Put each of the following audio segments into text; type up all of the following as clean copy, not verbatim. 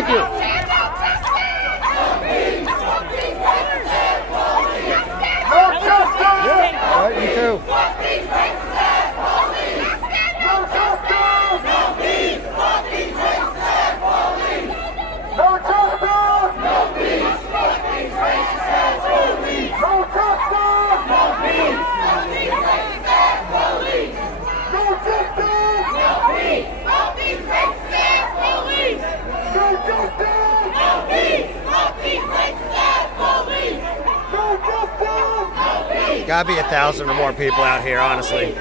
Thank you. Yeah, all right, you too. Gotta be 1,000 or more people out here, honestly.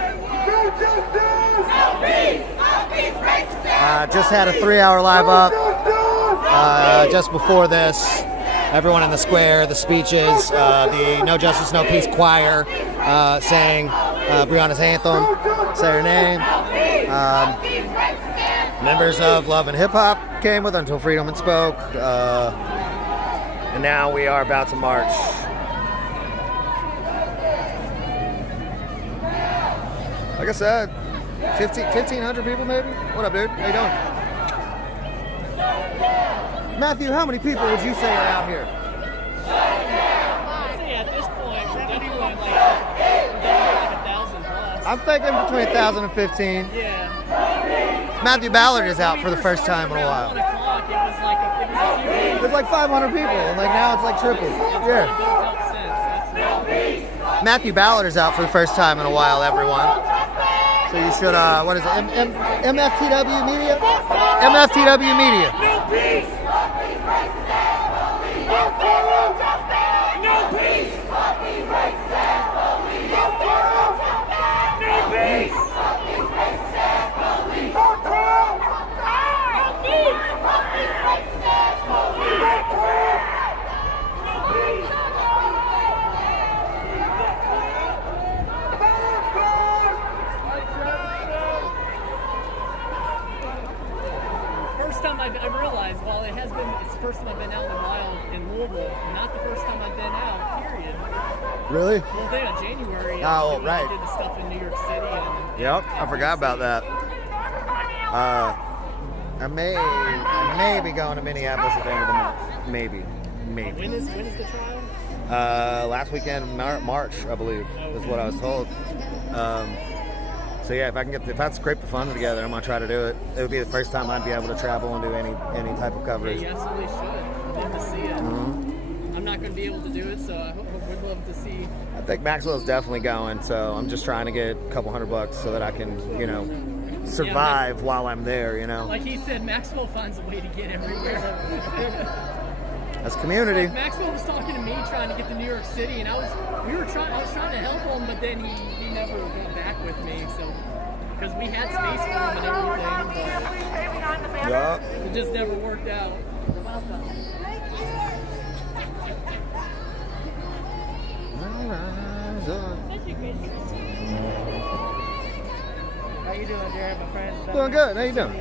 Just had a 3-hour live up. Just before this, everyone in the square, the speeches, the No Justice, No Peace choir sang Breonna's anthem, say her name. Members of Love and Hip Hop came with Until Freedom and spoke. And now we are about to march. Like I said, 1,500 people maybe? What up, dude? How you doing? Matthew, how many people would you say are out here? I'd say at this point, we're definitely like 1,000 plus. I'm thinking between 1,000 and 15. Yeah. Matthew Ballard is out for the first time in a while. 1 o'clock, it was a few people. It's like 500 people, and like now it's like triple. Yeah. Matthew Ballard is out for the first time in a while, everyone. So you should, what is it, MFTW Media? MFTW Media. No peace! No peace! I realized while it's the first time I've been out in the wild in Louisville, not the first time I've been out, period. Really? Well, then in January, Oh, right. I did the stuff in New York City. Yep, I forgot about that. I may be going to Minneapolis at the end of the month. Maybe. When is the trial? Last weekend, March, I believe, is what I was told. So yeah, if I scrape the funds together, I'm gonna try to do it. It would be the first time I'd be able to travel and do any type of coverage. Yeah, you absolutely should. I'd love to see it. Mm-hmm. I'm not gonna be able to do it, so I would love to see. I think Maxwell's definitely going, so I'm just trying to get a couple $100 so that I can, survive while I'm there. Like he said, Maxwell finds a way to get everywhere. That's community. Like Maxwell was talking to me trying to get to New York City, and I was trying to help him, but then he never got back with me. So because we had space for him and everything, but it just never worked out. How you doing, Jared, my friend? Doing good. How you doing?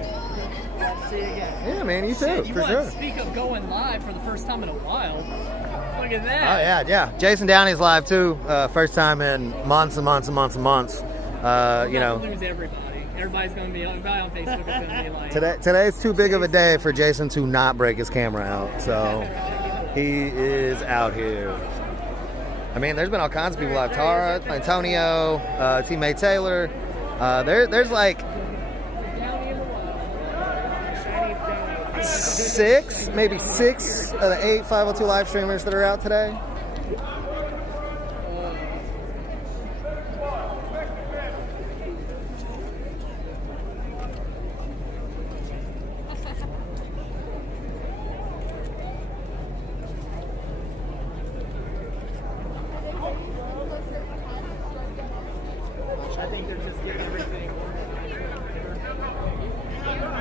Glad to see you again. Yeah, man, you too, You for want sure. to speak of going live for the first time in a while. Look at that. Oh yeah. Jason Downey's live too. First time in months and months and months and months. Lose everybody. Everybody's going to be on Facebook. Is going to be like Today's too big of a day for Jason to not break his camera out. So he is out here. I mean, there's been all kinds of people out. Tara, Antonio, teammate Taylor. There's like 6 of the 8 502 live streamers that are out today.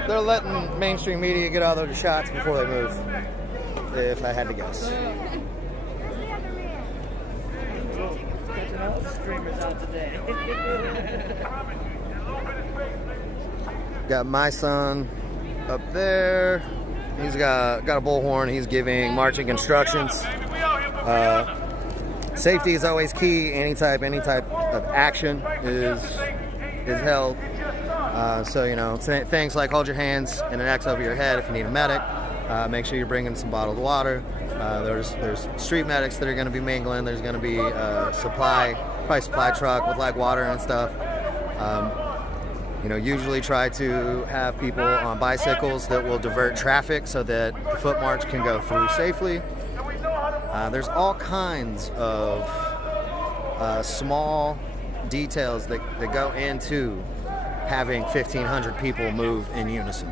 They're letting mainstream media get all their shots before they move, if I had to guess. Catching all the streamers out today. Got my son up there. He's got a bullhorn. He's giving marching instructions. Safety is always key. Any type of action is held. So things like hold your hands and an X over your head if you need a medic. Make sure you're bringing some bottled water. There's street medics that are going to be mingling. There's going to be supply truck with like water and stuff. Usually try to have people on bicycles that will divert traffic so that the foot march can go through safely. There's all kinds of small details that go into having 1,500 people move in unison.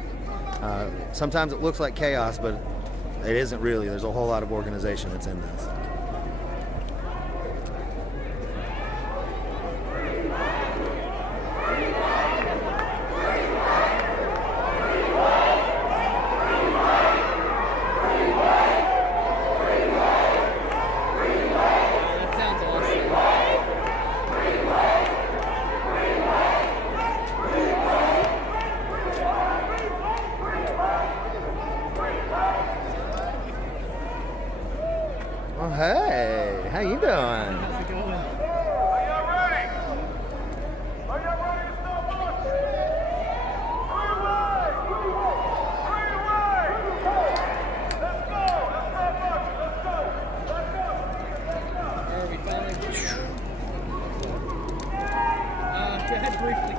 Sometimes it looks like chaos, but it isn't really. There's a whole lot of organization that's in this. Hey, how you doing? How's it going? Are y'all ready? Are y'all ready to start marching? Let's go! Let's start marching! Let's go! Let's go! Where are we going? Go ahead briefly.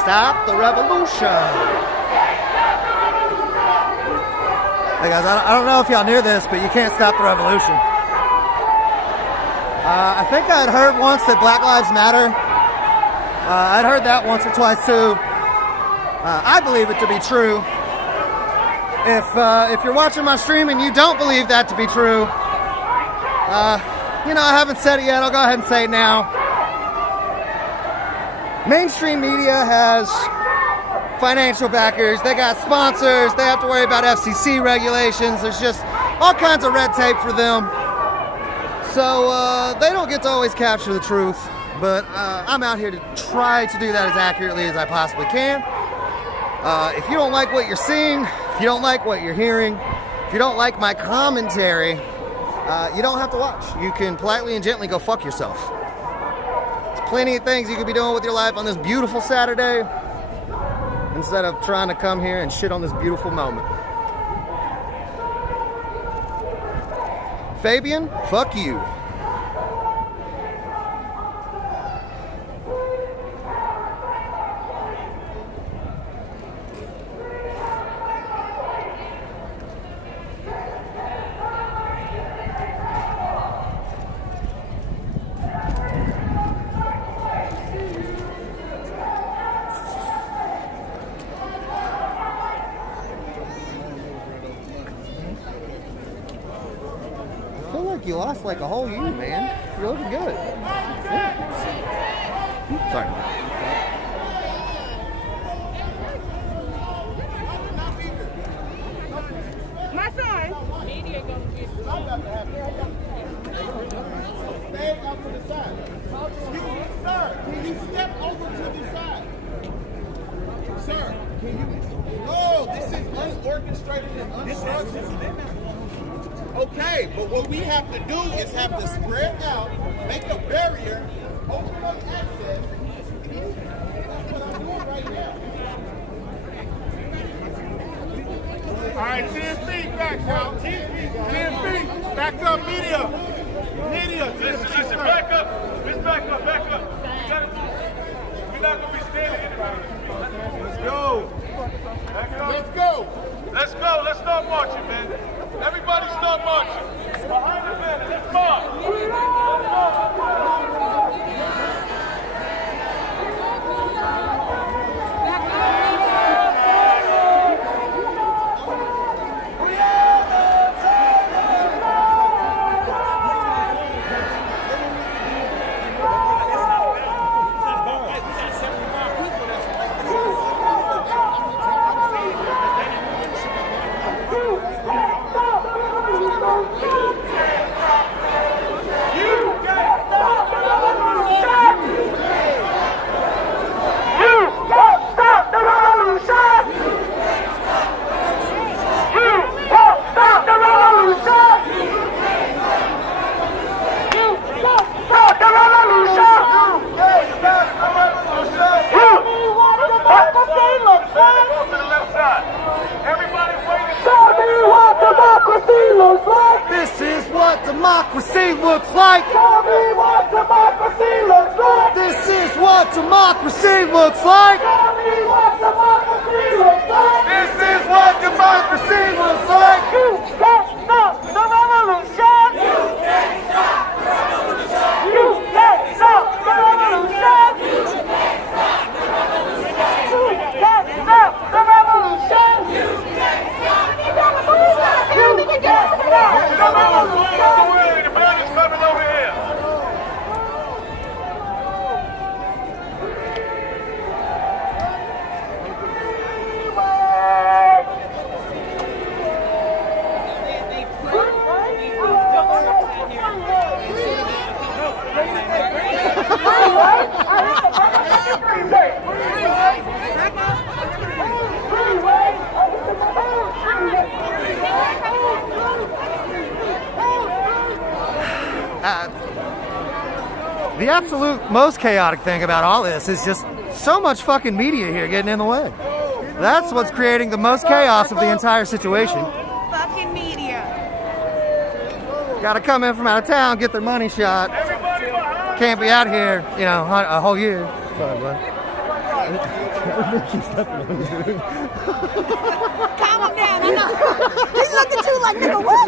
Stop the revolution. Hey guys, I don't know if y'all knew this, but you can't stop the revolution. I think I'd heard once that Black Lives Matter. I'd heard that once or twice too. I believe it to be true. If you're watching my stream and you don't believe that to be true, I haven't said it yet. I'll go ahead and say it now. Mainstream media has financial backers. They got sponsors. They have to worry about FCC regulations. There's just all kinds of red tape for them. So they don't get to always capture the truth. But I'm out here to try to do that as accurately as I possibly can. If you don't like what you're seeing, if you don't like what you're hearing, if you don't like my commentary, you don't have to watch. You can politely and gently go fuck yourself. Plenty of things you could be doing with your life on this beautiful Saturday instead of trying to come here and shit on this beautiful moment. Fabian, fuck you. You lost like a whole you, man. You're looking good. Yeah. Sorry. My son. Media gonna be. Stay up to the side. Excuse me, sir. Can you step over to the side? Sir, can you? No, this is unorchestrated and unstructured. Okay, but what we have to do is have to spread out, make a barrier, open up access. That's what I'm doing right now. All right, 10 feet back, y'all. 10 feet. Back up, media. Media. Listen, back up. Let's back up, back up. We're not going to be standing anywhere. Let's go. Back up. Let's go. Let's go. Let's start marching, man. Everybody start marching. Behind the banner. Let's march. what democracy looks like. Tell me what democracy looks like. This is what democracy looks like. Tell me what democracy looks like. This is what democracy looks like. You can't stop the revolution. You can't stop the revolution. You can't stop the revolution. You can't stop the revolution. You can't stop the revolution. You can't stop the revolution. The building's coming over here. The absolute most chaotic thing about all this is just so much fucking media here getting in the way. That's what's creating the most chaos of the entire situation. Fucking media. Gotta come in from out of town, get their money shot. Can't be out here, you know, a whole year. Sorry, bud. Calm him down. I know. He's looking at you like, nigga, what?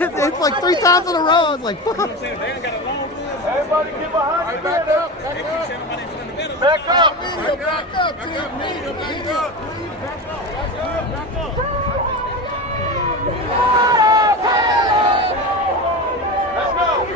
It's like 3 times in a row. I was like, fuck. Everybody get behind the back up. Back up. Back up. Let's go.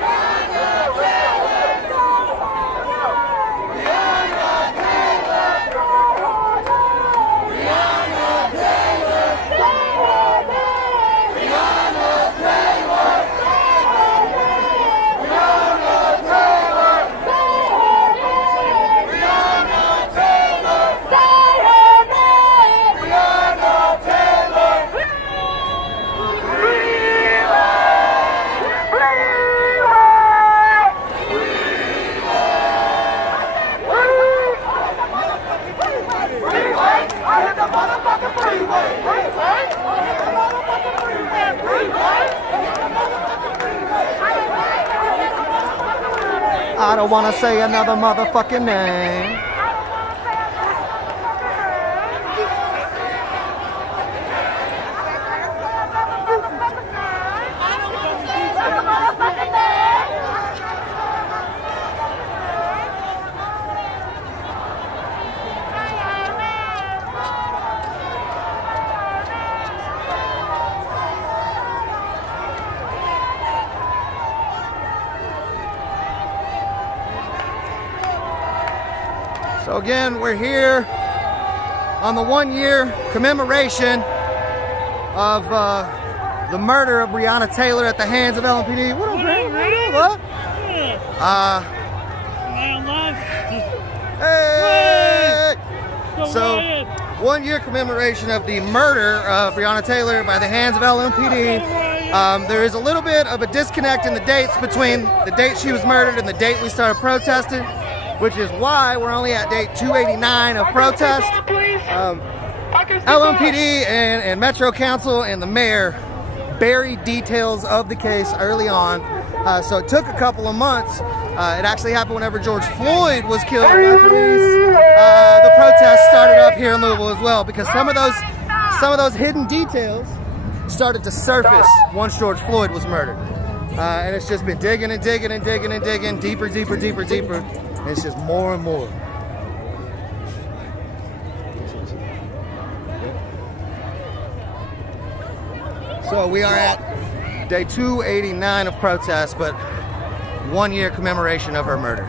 I don't want to say another motherfucking name. So again, we're here on the 1-year commemoration of the murder of Breonna Taylor at the hands of LMPD. What up, man? What? Hey! So, 1-year commemoration of the murder of Breonna Taylor by the hands of LMPD. There is a little bit of a disconnect in the dates between the date she was murdered and the date we started protesting, which is why we're only at day 289 of protest. LMPD and Metro Council and the mayor buried details of the case early on, so it took a couple of months. It actually happened whenever George Floyd was killed by police. The protests started up here in Louisville as well, because some of those hidden details started to surface once George Floyd was murdered. And it's just been digging and digging and digging and digging, deeper, deeper, deeper, deeper. And it's just more and more. So we are at day 289 of protest, but 1-year commemoration of her murder.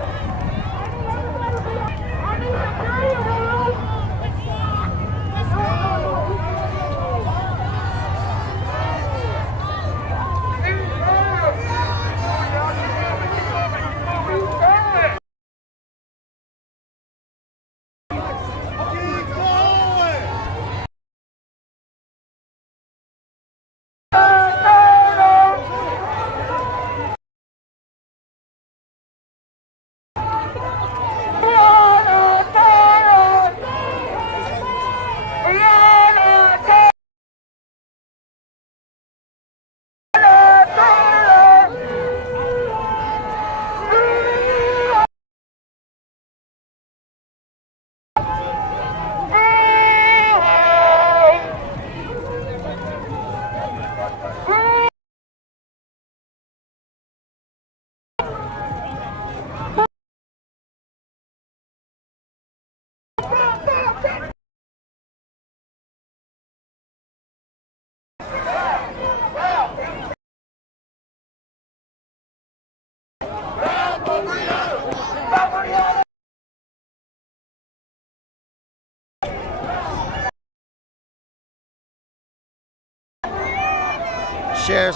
share.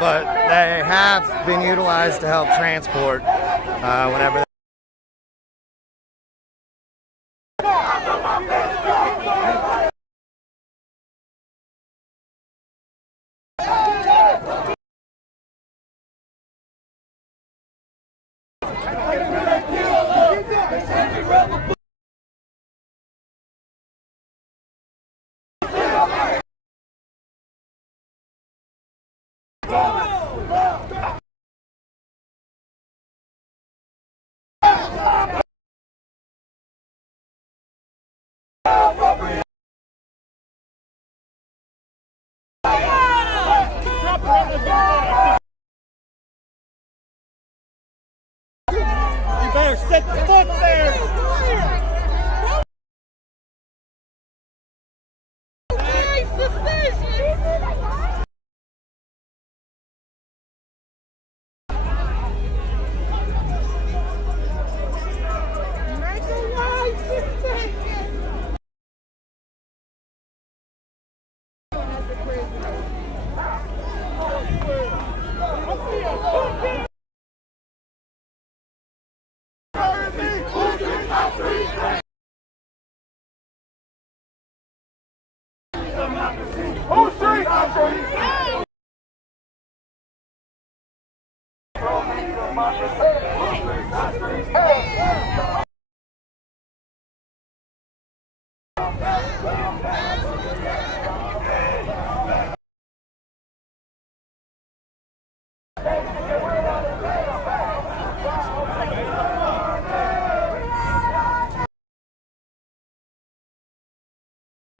But they have been utilized to help transport whenever. You better set the foot there.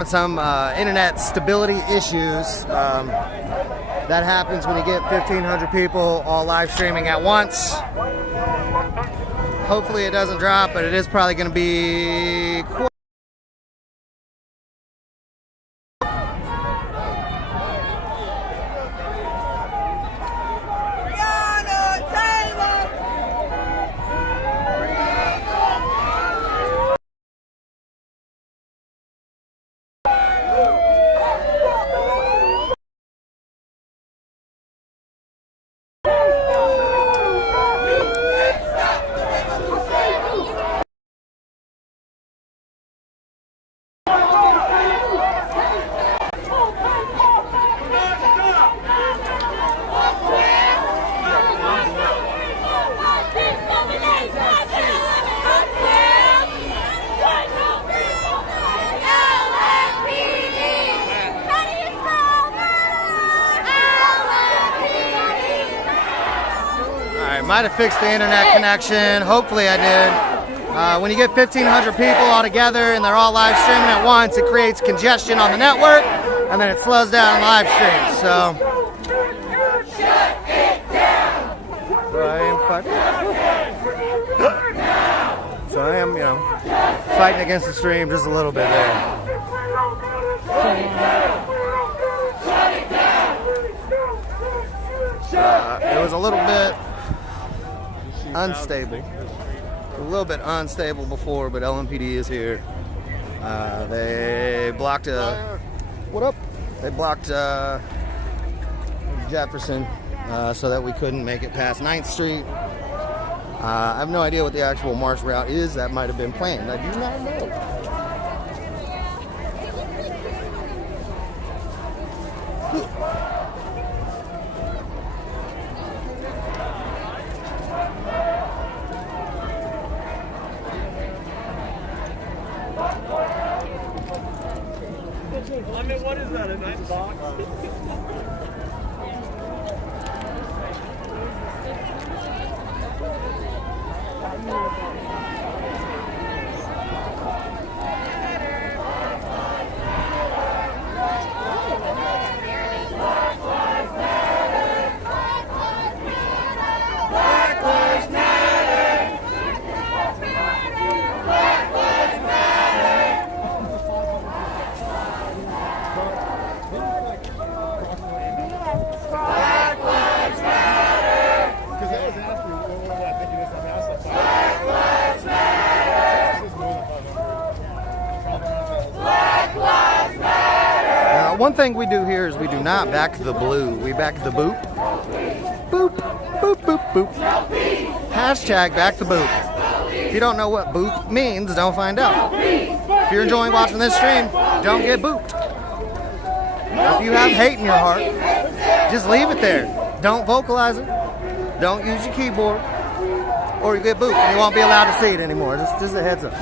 Some internet stability issues. That happens when you get 1,500 people all live streaming at once. Hopefully it doesn't drop, but it is probably going to be might have fixed the internet connection. Hopefully I did. When you get 1,500 people all together and they're all live streaming at once, it creates congestion on the network, and then it slows down the live stream. So I am, fighting against the stream just a little bit there. It was a little bit unstable. A little bit unstable before, but LMPD is here. They blocked They blocked Jefferson so that we couldn't make it past 9th Street. I have no idea what the actual march route is. That might have been planned. I do not know. I mean, what is that, a nice box? Black lives matter. one thing we do here is we do not back the blue. We back the boop. Boop, boop, boop, boop. Hashtag back the boop. If you don't know what boop means, don't find out. If you're enjoying watching this stream, don't get booped. If you have hate in your heart, just leave it there. Don't vocalize it. Don't use your keyboard. Or you get booped and you won't be allowed to see it anymore. Just a heads up.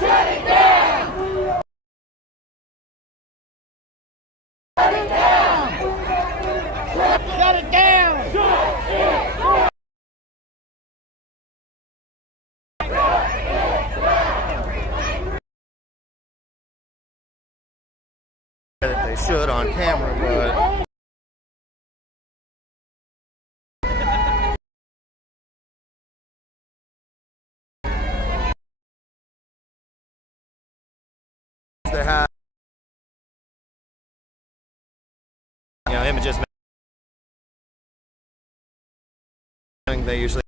Shut it down! That they should on camera, but they have, images. They usually.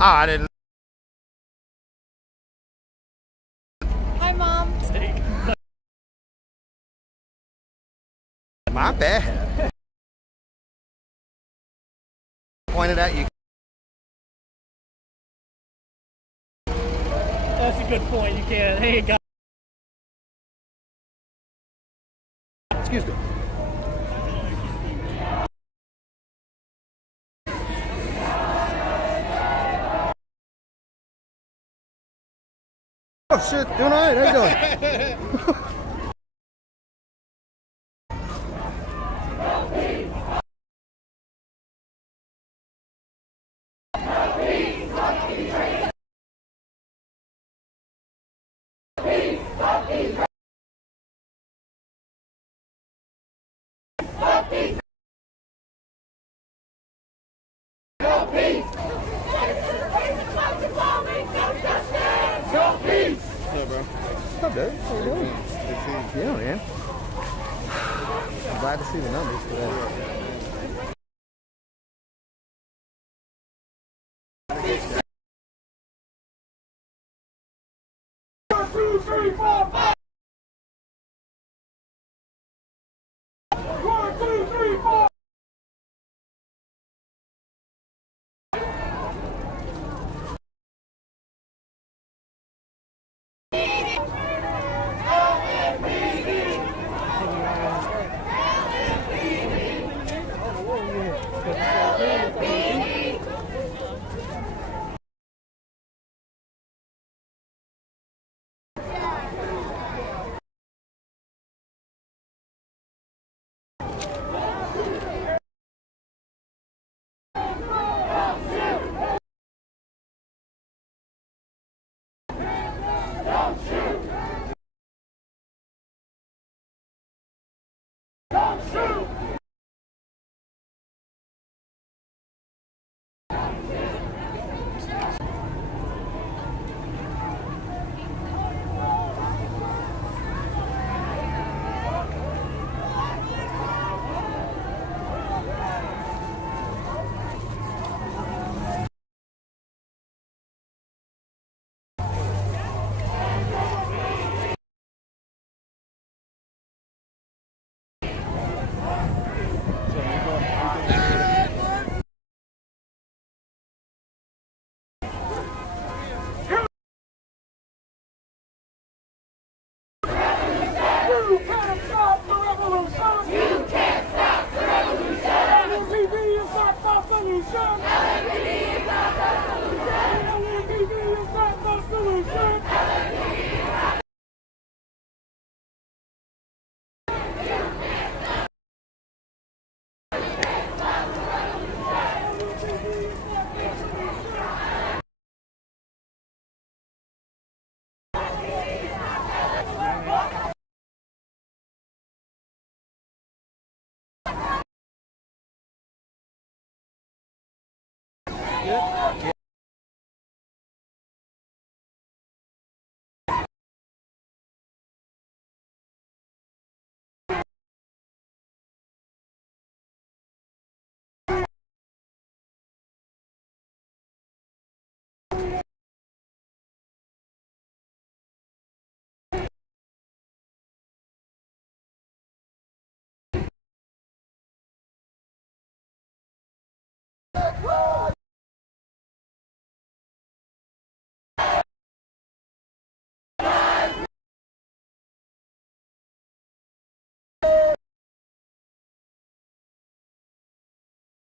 I didn't. Hi, Mom. My bad. Pointed at you. That's a good point. You can't. Hey, guys. Excuse me. Oh shit, doing alright, how you doing? What's up, dude? How you doing? Yeah, man. I'm glad to see the numbers today.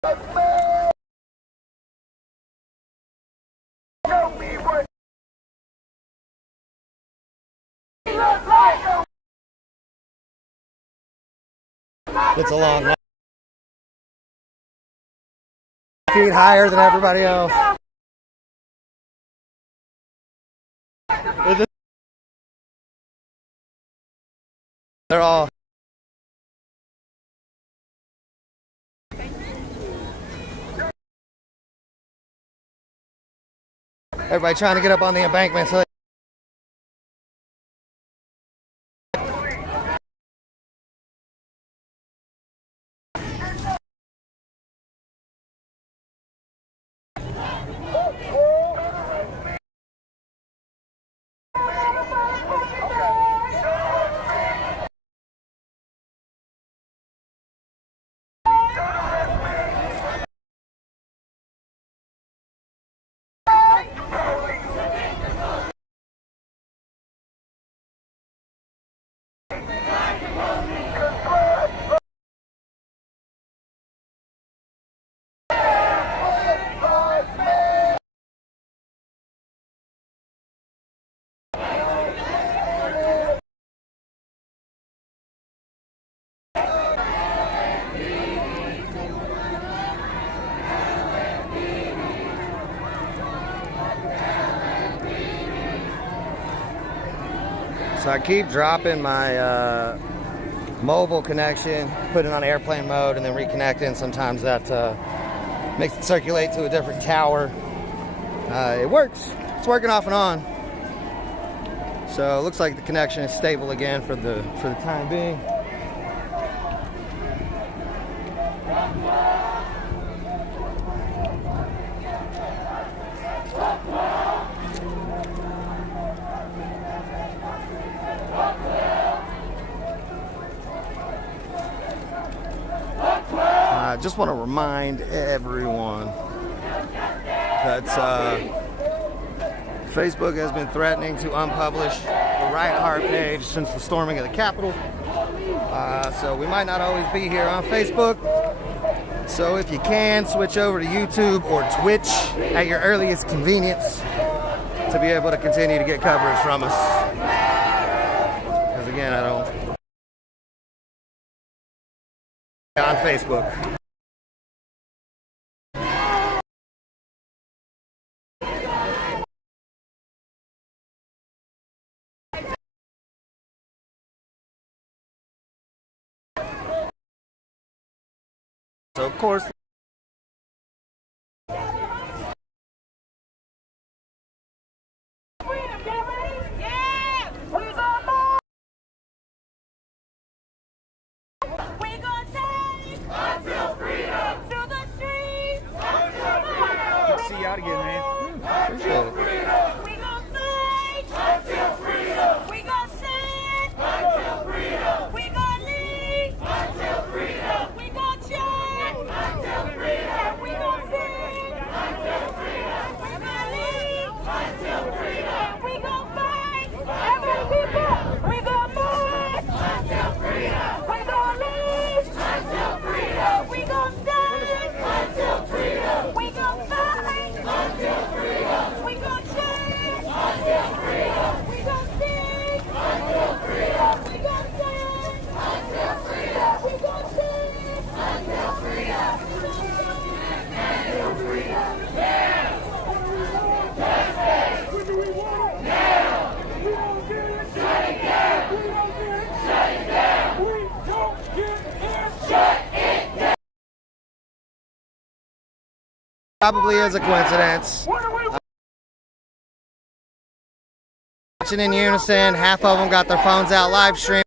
It's a long line. Feet higher than everybody else. They're all. Everybody trying to get up on the embankment so I keep dropping my mobile connection, putting it on airplane mode, and then reconnecting. Sometimes that makes it circulate to a different tower. It works. It's working off and on. So it looks like the connection is stable again for the time being. I just want to remind everyone that Facebook has been threatening to unpublish the Riot Heart page since the storming of the Capitol. So we might not always be here on Facebook. So if you can, switch over to YouTube or Twitch at your earliest convenience to be able to continue to get coverage from us. Because again, I don't on Facebook. So of course, See you out again, man. appreciate it. We gon' fight until freedom. We gon' stand until freedom. We gon' lead until freedom. We gon' chant until freedom. We gon' sing until freedom. We gon' lead until freedom. We gon' fight every people. We gon' march until freedom. We gon' lead until freedom. We gon' stand until freedom. We gon' fight until freedom. We gon' chant until freedom. We gon' sing until freedom. We gon' stand until freedom. We gon' sing until freedom. Until freedom. Now. Justice. When do we want it? Now. We don't get it. Shut it down. We don't get it. Shut it down. We don't get it. Shut it down. Probably is a coincidence. Watching in unison, half of them got their phones out live stream,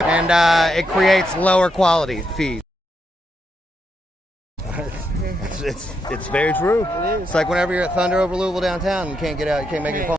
and it creates lower quality feeds. It's very true. It is. It's like whenever you're at Thunder over Louisville downtown, you can't get out, you can't make your phone.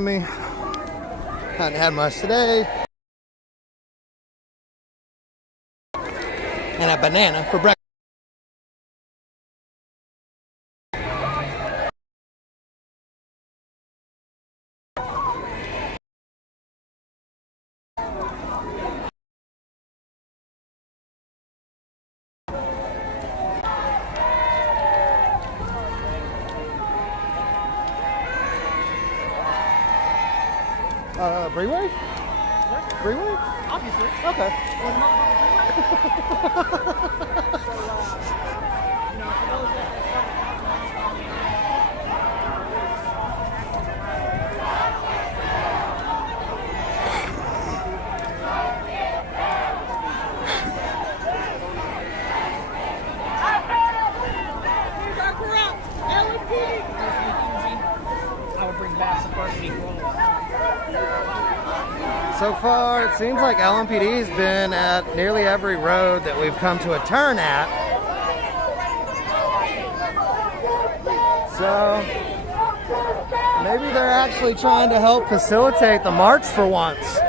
me. Haven't had much today. And a banana for breakfast. Breeway? Breeway? Obviously. Okay. I would bring back some first meat rolls. So far, it seems like LMPD's been at nearly every road that we've come to a turn at. So, maybe they're actually trying to help facilitate the march for once.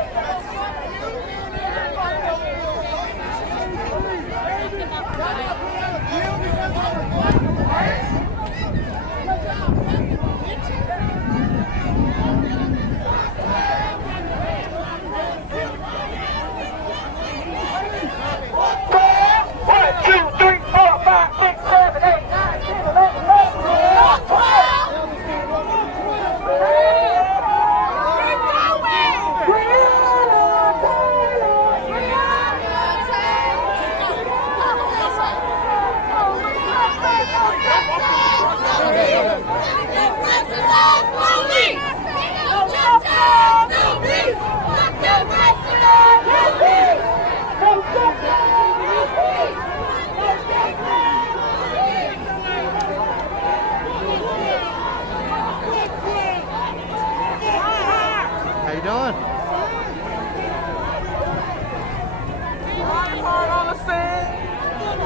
How you doing?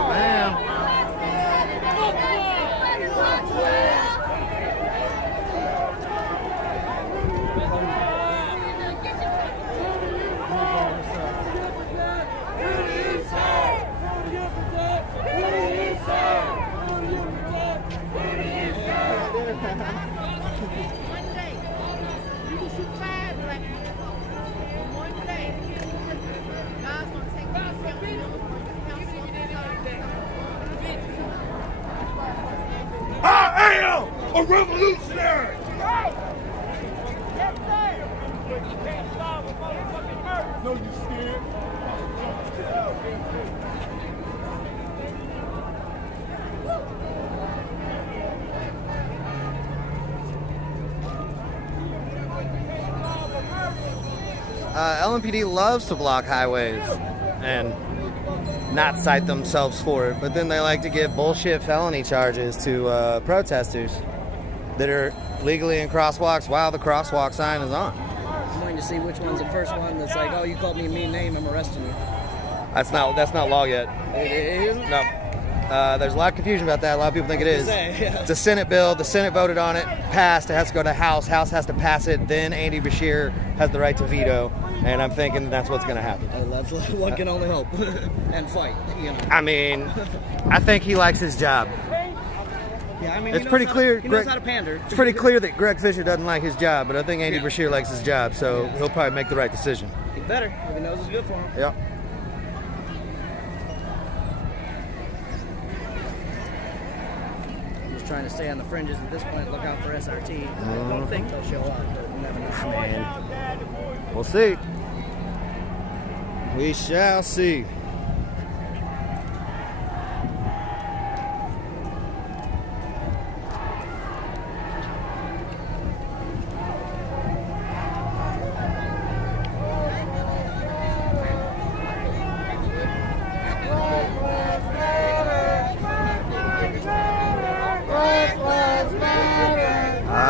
Ma'am. I am a revolutionary. No, you scared? LMPD loves to block highways and not cite themselves for it, but then they like to give bullshit felony charges to protesters that are legally in crosswalks while the crosswalk sign is on. I'm waiting to see which one's the first one that's like, oh, you called me a mean name, I'm arresting you. That's not law yet. It is? No. There's a lot of confusion about that. A lot of people think it is. Yeah. It's a Senate bill. The Senate voted on it, passed. It has to go to the House. House has to pass it. Then Andy Beshear has the right to veto. And I'm thinking that's what's going to happen. That's one can only hope and fight. You know. I mean, I think he likes his job. Yeah, I mean, It's pretty clear. He knows how to pander. It's pretty clear that Greg Fisher doesn't like his job, but I think Andy Beshear likes his job, so he'll probably make the right decision. He better, if he knows it's good for him. Yep. Just trying to stay on the fringes at this point. Look out for SRT. I don't think they'll show up, but you never know. Man. We'll see. We shall see.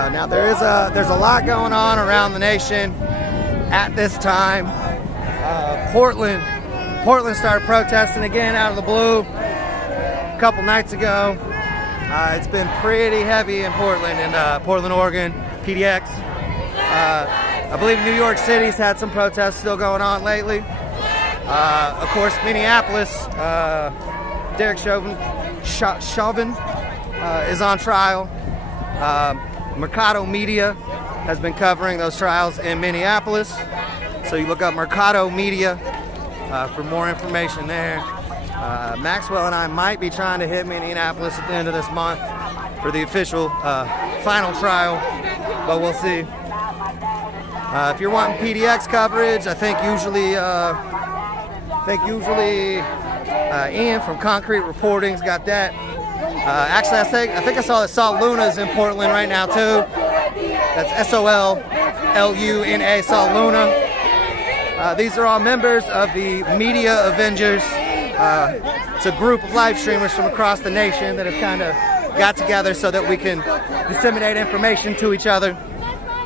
Now there's a lot going on around the nation at this time. Portland started protesting again out of the blue a couple nights ago. It's been pretty heavy in Portland, Oregon. PDX. I believe New York City's had some protests still going on lately. Of course, Minneapolis, Derek Chauvin is on trial. Mercado Media has been covering those trials in Minneapolis. So you look up Mercado Media for more information there. Maxwell and I might be trying to hit Minneapolis at the end of this month for the official final trial, but we'll see. If you're wanting PDX coverage, I think usually Ian from Concrete Reporting's got that. Actually, I think I saw that Sol Luna's in Portland right now too. That's SOLLUNA, Sol Luna. These are all members of the Media Avengers. It's a group of live streamers from across the nation that have kind of got together so that we can disseminate information to each other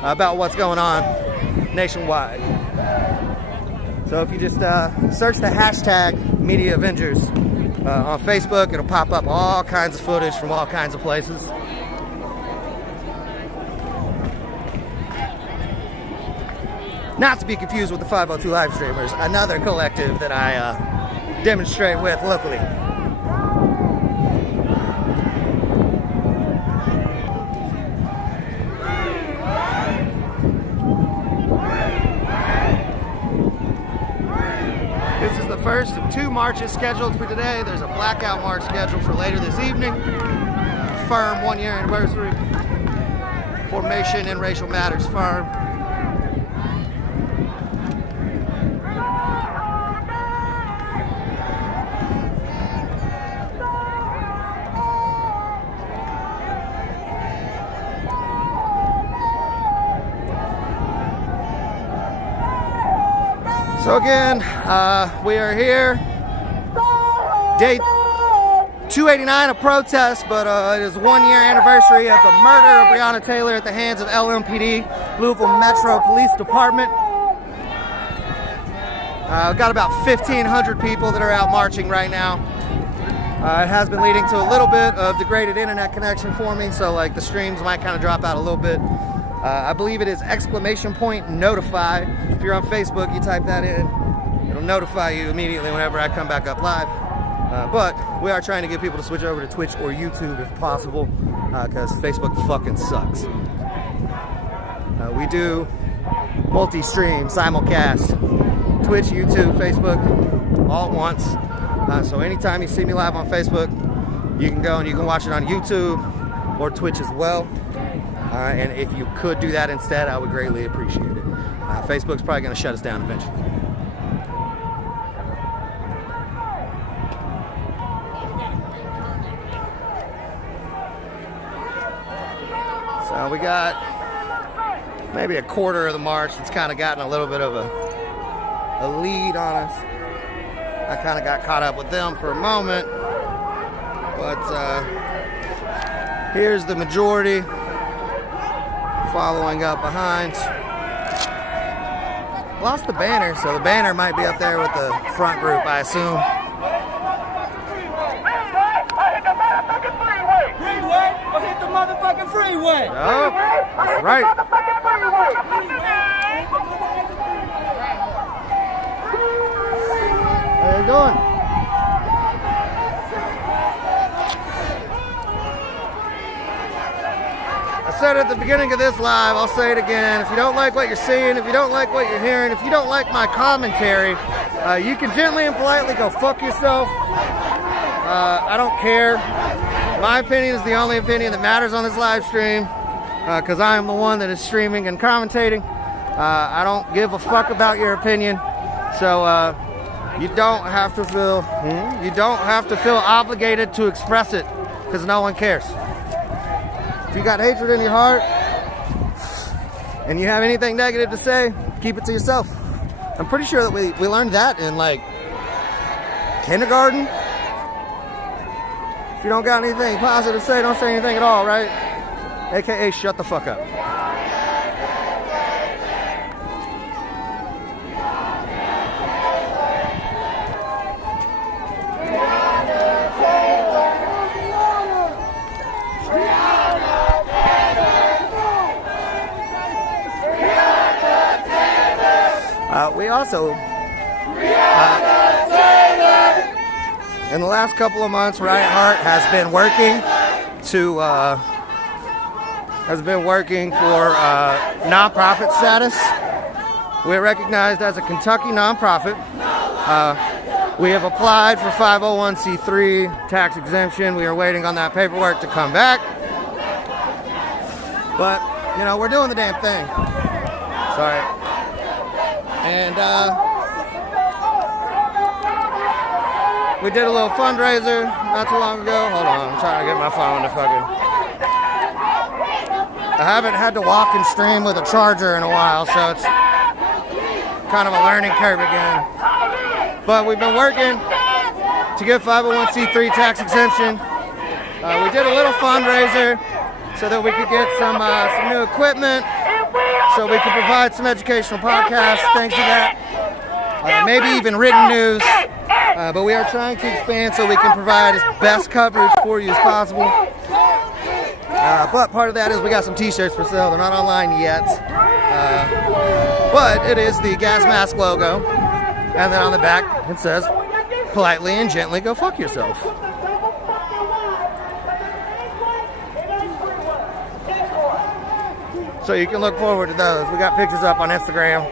about what's going on nationwide. So if you just search the hashtag Media Avengers on Facebook, it'll pop up all kinds of footage from all kinds of places. Not to be confused with the 502 live streamers, another collective that I demonstrate with locally. This is the first of 2 marches scheduled for today. There's a blackout march scheduled for later this evening. Firm 1-year anniversary. Formation in Racial Matters Firm. So again, we are here, day 289 of protest, but it is 1-year anniversary of the murder of Breonna Taylor at the hands of LMPD, Louisville Metro Police Department. We've got about 1,500 people that are out marching right now. It has been leading to a little bit of degraded internet connection for me, so like the streams might kind of drop out a little bit. I believe it is !notify. If you're on Facebook, you type that in. It'll notify you immediately whenever I come back up live. But we are trying to get people to switch over to Twitch or YouTube if possible, because Facebook fucking sucks. We do multi-stream, simulcast, Twitch, YouTube, Facebook, all at once. So anytime you see me live on Facebook, you can go and you can watch it on YouTube or Twitch as well. And if you could do that instead, I would greatly appreciate it. Facebook's probably going to shut us down eventually. So we got maybe a quarter of the march that's kind of gotten a little bit of a lead on us. I kind of got caught up with them for a moment. But here's the majority following up behind. Lost the banner, so the banner might be up there with the front group, I assume. Freeway, or hit the motherfucking freeway. Oh, that's right. How you doing? I said at the beginning of this live, I'll say it again. If you don't like what you're seeing, if you don't like what you're hearing, if you don't like my commentary, you can gently and politely go fuck yourself. I don't care. My opinion is the only opinion that matters on this live stream, because I am the one that is streaming and commentating. I don't give a fuck about your opinion, so you don't have to feel obligated to express it, because no one cares. If you got hatred in your heart and you have anything negative to say, keep it to yourself. I'm pretty sure that we learned that in like kindergarten. If you don't got anything positive to say, don't say anything at all, right? AKA shut the fuck up. also, in the last couple of months, Right Heart has been working for nonprofit status. We're recognized as a Kentucky nonprofit. We have applied for 501c3 tax exemption. We are waiting on that paperwork to come back. But, you know, we're doing the damn thing. Sorry. And we did a little fundraiser not too long ago. Hold on, I'm trying to get my phone to fucking... I haven't had to walk and stream with a charger in a while, so it's kind of a learning curve again. But we've been working to get 501c3 tax exemption. We did a little fundraiser so that we could get some new equipment, so we could provide some educational podcasts, things like that. Maybe even written news. But we are trying to expand so we can provide as best coverage for you as possible. But part of that is we got some t-shirts for sale. They're not online yet. But it is the gas mask logo. And then on the back it says, politely and gently, go fuck yourself. So you can look forward to those. We got pictures up on Instagram.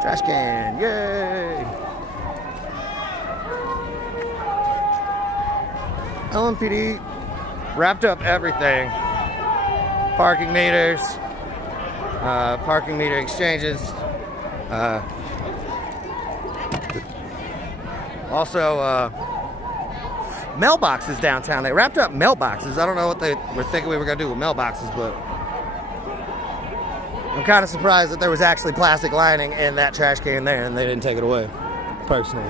Trash can, yay! LMPD wrapped up everything. Parking meters, parking meter exchanges, also mailboxes downtown. They wrapped up mailboxes. I don't know what they were thinking we were going to do with mailboxes, but I'm kind of surprised that there was actually plastic lining in that trash can there and they didn't take it away, personally.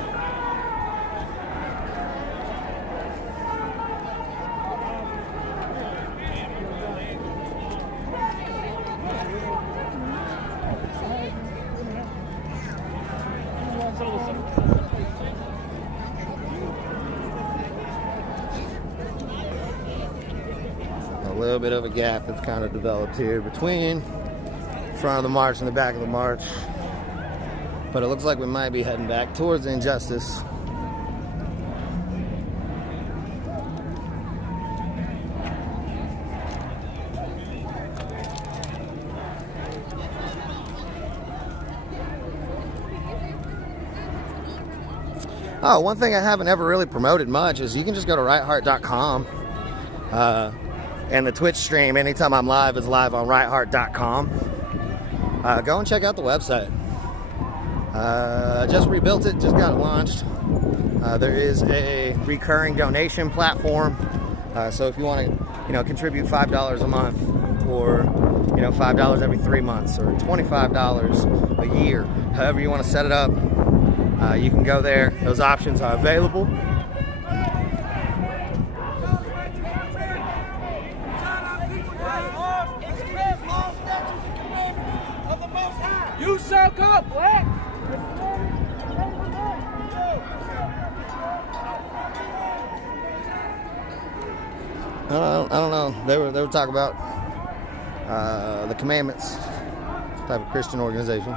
A little bit of a gap that's kind of developed here between front of the march and the back of the march, but it looks like we might be heading back towards Injustice. Oh, one thing I haven't ever really promoted much is you can just go to rightheart.com. And the Twitch stream, anytime I'm live, is live on rightheart.com. Go and check out the website. Just rebuilt it, just got it launched. There is a recurring donation platform. So if you want to, contribute $5 a month, or $5 every 3 months, or $25 a year, however you want to set it up, you can go there. Those options are available. You suck up, black! I don't know. They were talking about the Commandments, type of Christian organization.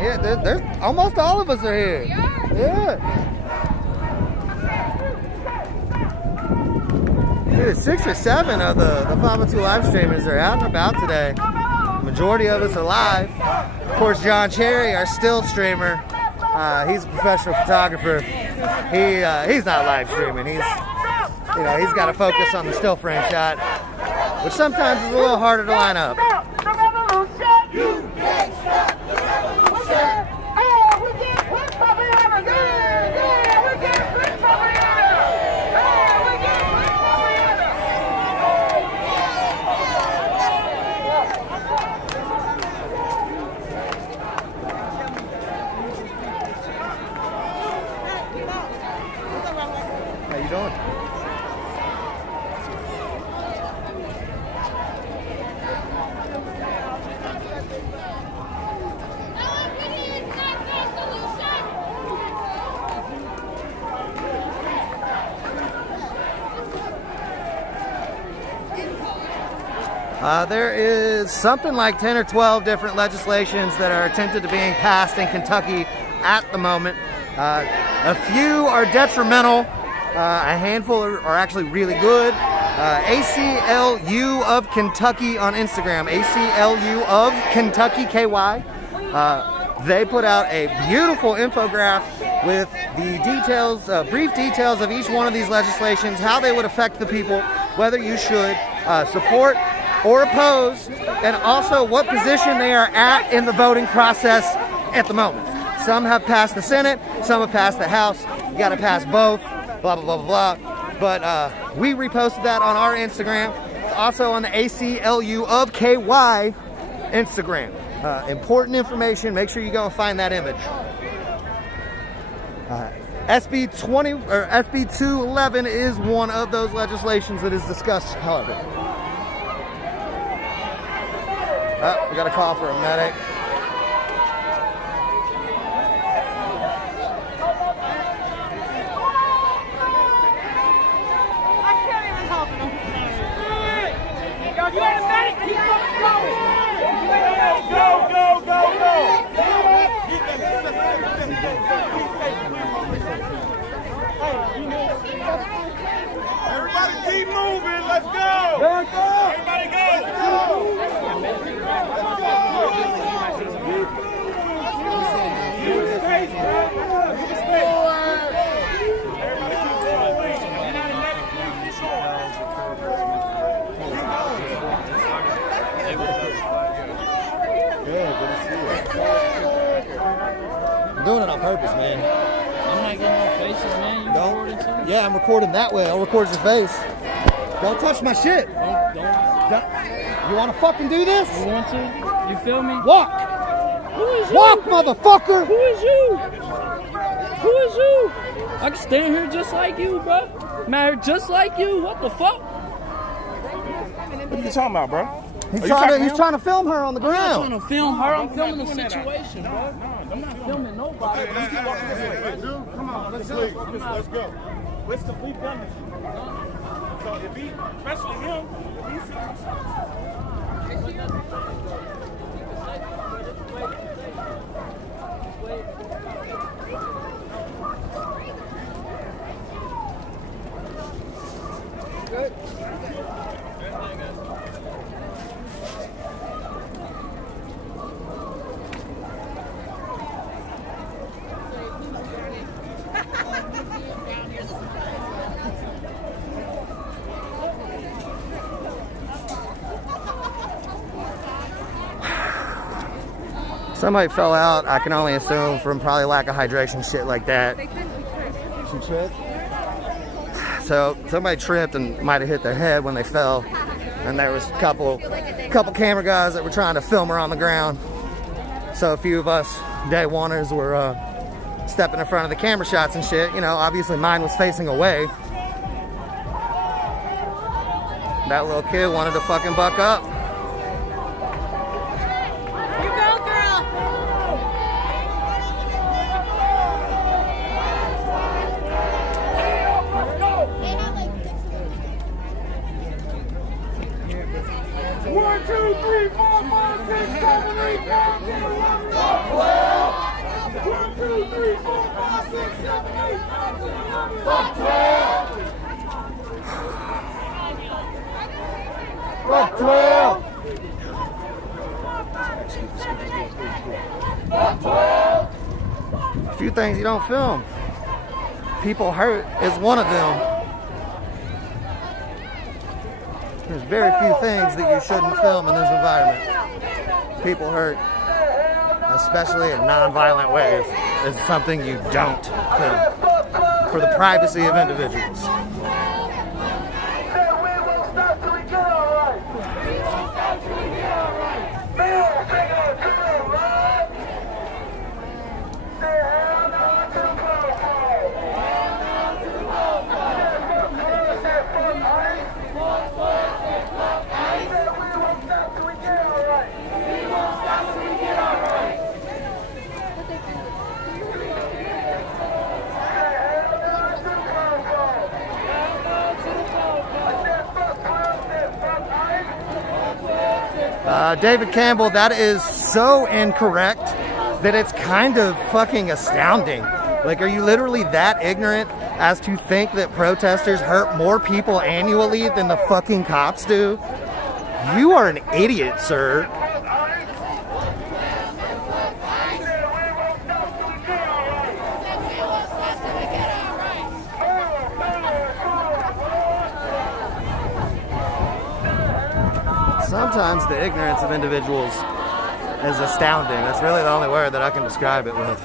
Yeah, there's almost all of us are here. Yeah. Dude, 6 or 7 of the 502 live streamers are out and about today. The majority of us are live. Of course, John Cherry, our still streamer, he's a professional photographer. He's not live streaming. He's got to focus on the still frame shot, which sometimes is a little harder to line up. You can't stop the revolution! We get put for Breonna! We get put for Breonna! We get put for Breonna! you doing? There is something like 10 or 12 different legislations that are attempted to being passed in Kentucky at the moment. A few are detrimental. A handful are actually really good. ACLU of Kentucky on Instagram. ACLU of Kentucky KY. They put out a beautiful infographic with the details, brief details of each one of these legislations, how they would affect the people, whether you should support or oppose, and also what position they are at in the voting process at the moment. Some have passed the Senate, some have passed the House. You got to pass both, blah, blah, blah, blah, blah. But we reposted that on our Instagram. It's also on the ACLU of KY Instagram. Important information. Make sure you go and find that image. SB 20 or SB 211 is one of those legislations that is discussed, however. We got a call for a medic. I can't even help him. Yo, you ain't a medic, keep going. Go, go, go, go. Everybody keep moving. Let's go. Everybody go. I'm doing it on purpose, man. I'm not getting no faces, man. You recording too? Yeah, I'm recording that way. I'll record your face. Don't touch my shit. Don't. You want to fucking do this? You want to? You feel me? Walk! Who is you? Walk, motherfucker! Who is you? Who is you? I can stand here just like you, bro. Man, just like you. What the fuck? What are you talking about, bro? He's trying to film her on the I'm not ground. trying to film her. I'm filming the situation, bro. I'm not filming nobody. Let's keep walking this way. Dude, come on, let's go. Let's go. We've done this. So if he, especially him, if he's Good. Somebody fell out, I can only assume, from probably lack of hydration, shit like that. Some tripped? So somebody tripped and might have hit their head when they fell. And there was a couple camera guys that were trying to film her on the ground. So a few of us day oneers were stepping in front of the camera shots and shit. You know, obviously mine was facing away. That little kid wanted to fucking buck up. You go, girl. One, two, three, four, five, six, seven, eight, nine, 10, 11, 12. 1, 2, 3, 4, 5, 6, 7, 8, 9, 10, 11, 12. Fuck 12! A few things you don't film. People hurt is one of them. There's very few things that you shouldn't film in this environment. People hurt, especially in non-violent ways, is something you don't film for the privacy of individuals. David Campbell, that is so incorrect that it's kind of fucking astounding. Like, are you literally that ignorant as to think that protesters hurt more people annually than the fucking cops do? You are an idiot, sir. Sometimes the ignorance of individuals is astounding. That's really the only word that I can describe it with.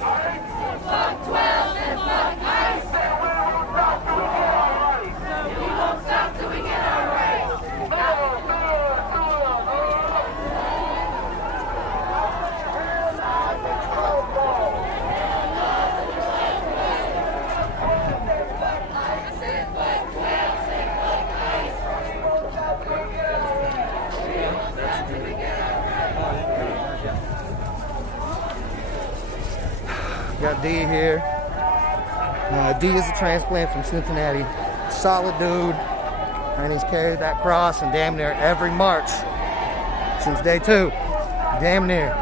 Got D here. D is a transplant from Cincinnati. Solid dude. And he's carried that cross in damn near every march since day 2. Damn near.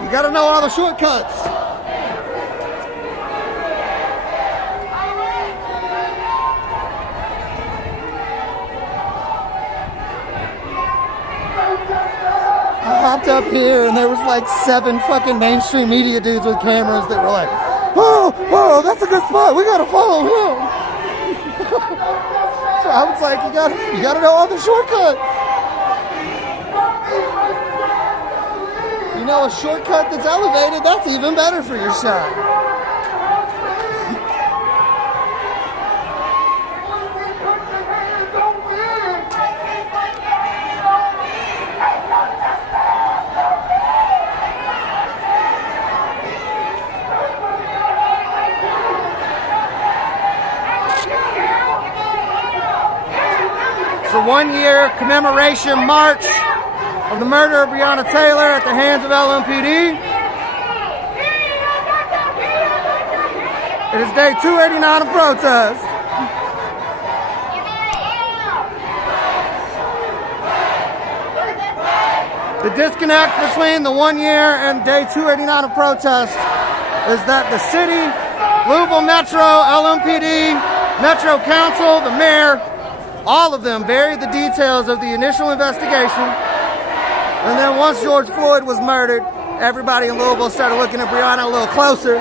You gotta know all the shortcuts. I hopped up here and there was like 7 fucking mainstream media dudes with cameras that were like, oh, that's a good spot. We gotta follow him. So I was like, you gotta know all the shortcuts. You know, a shortcut that's elevated, that's even better for your shot. It's a 1-year commemoration march of the murder of Breonna Taylor at the hands of LMPD. It is day 289 of protest. The disconnect between the 1 year and day 289 of protest is that the city, Louisville Metro, LMPD, Metro Council, the mayor, all of them buried the details of the initial investigation. And then once George Floyd was murdered, everybody in Louisville started looking at Breonna a little closer,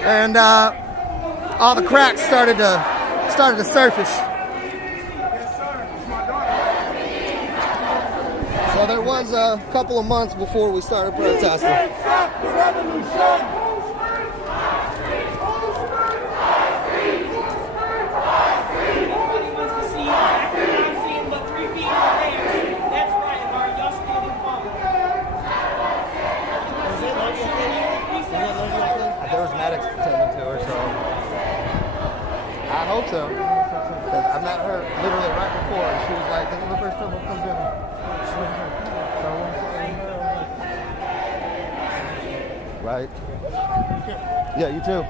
and all the cracks started to surface. So there was a couple of months before we started protesting. the revolution. Everybody wants to see exactly what I'm seeing, but 3 feet in the air. That's right, Mark. Y'all should be having fun. There was medics attending to her, so I hope so. 'Cause I met her literally right before, and she was like, "This is the first time I've come down." Right? Yeah, you too.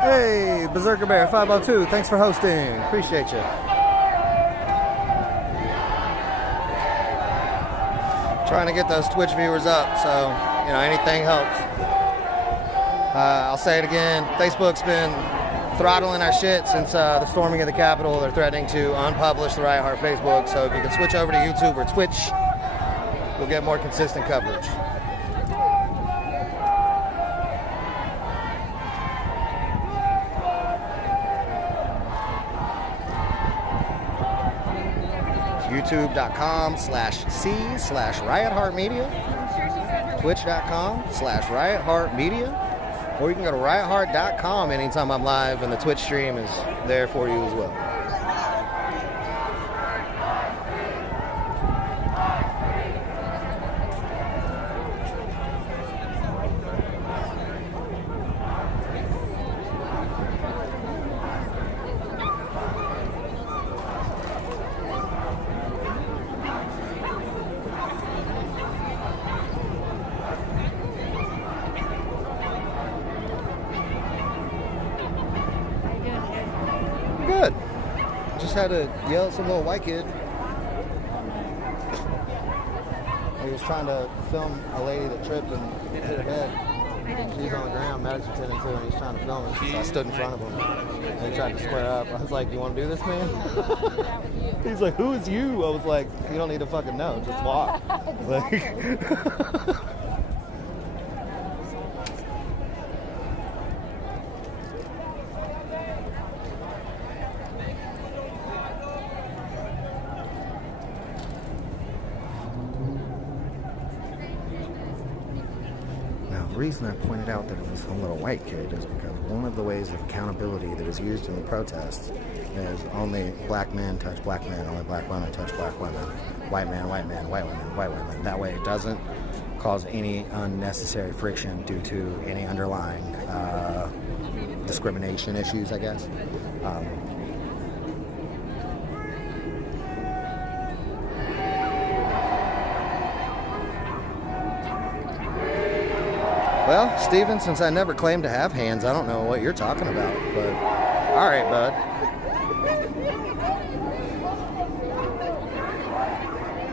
Hey, Berserker Bear 502, thanks for hosting. Appreciate you. Trying to get those Twitch viewers up, so anything helps. I'll say it again. Facebook's been throttling our shit since the storming of the Capitol. They're threatening to unpublish the Riot Heart Facebook. So if you can switch over to YouTube or Twitch, we'll get more consistent coverage. YouTube.com/C/RiotHeartMedia, Twitch.com/RiotHeartMedia, or you can go to RiotHeart.com anytime I'm live, and the Twitch stream is there for you as well. Good. Just had to yell at some little white kid. He was trying to film a lady that tripped and hit her head. She's on the ground, medics are attending to her, and he's trying to film it. So I stood in front of him, and he tried to square up. I was like, "You want to do this, man?" He's like, "Who is you?" I was like, "You don't need to fucking know. Just walk." Like. The reason I pointed out that it was some little white kid is because one of the ways of accountability that is used in the protests is only black men touch black men, only black women touch black women, white man, white men, white women, white women. That way it doesn't cause any unnecessary friction due to any underlying discrimination issues, I guess. Well, Steven, since I never claimed to have hands, I don't know what you're talking about, but all right, bud.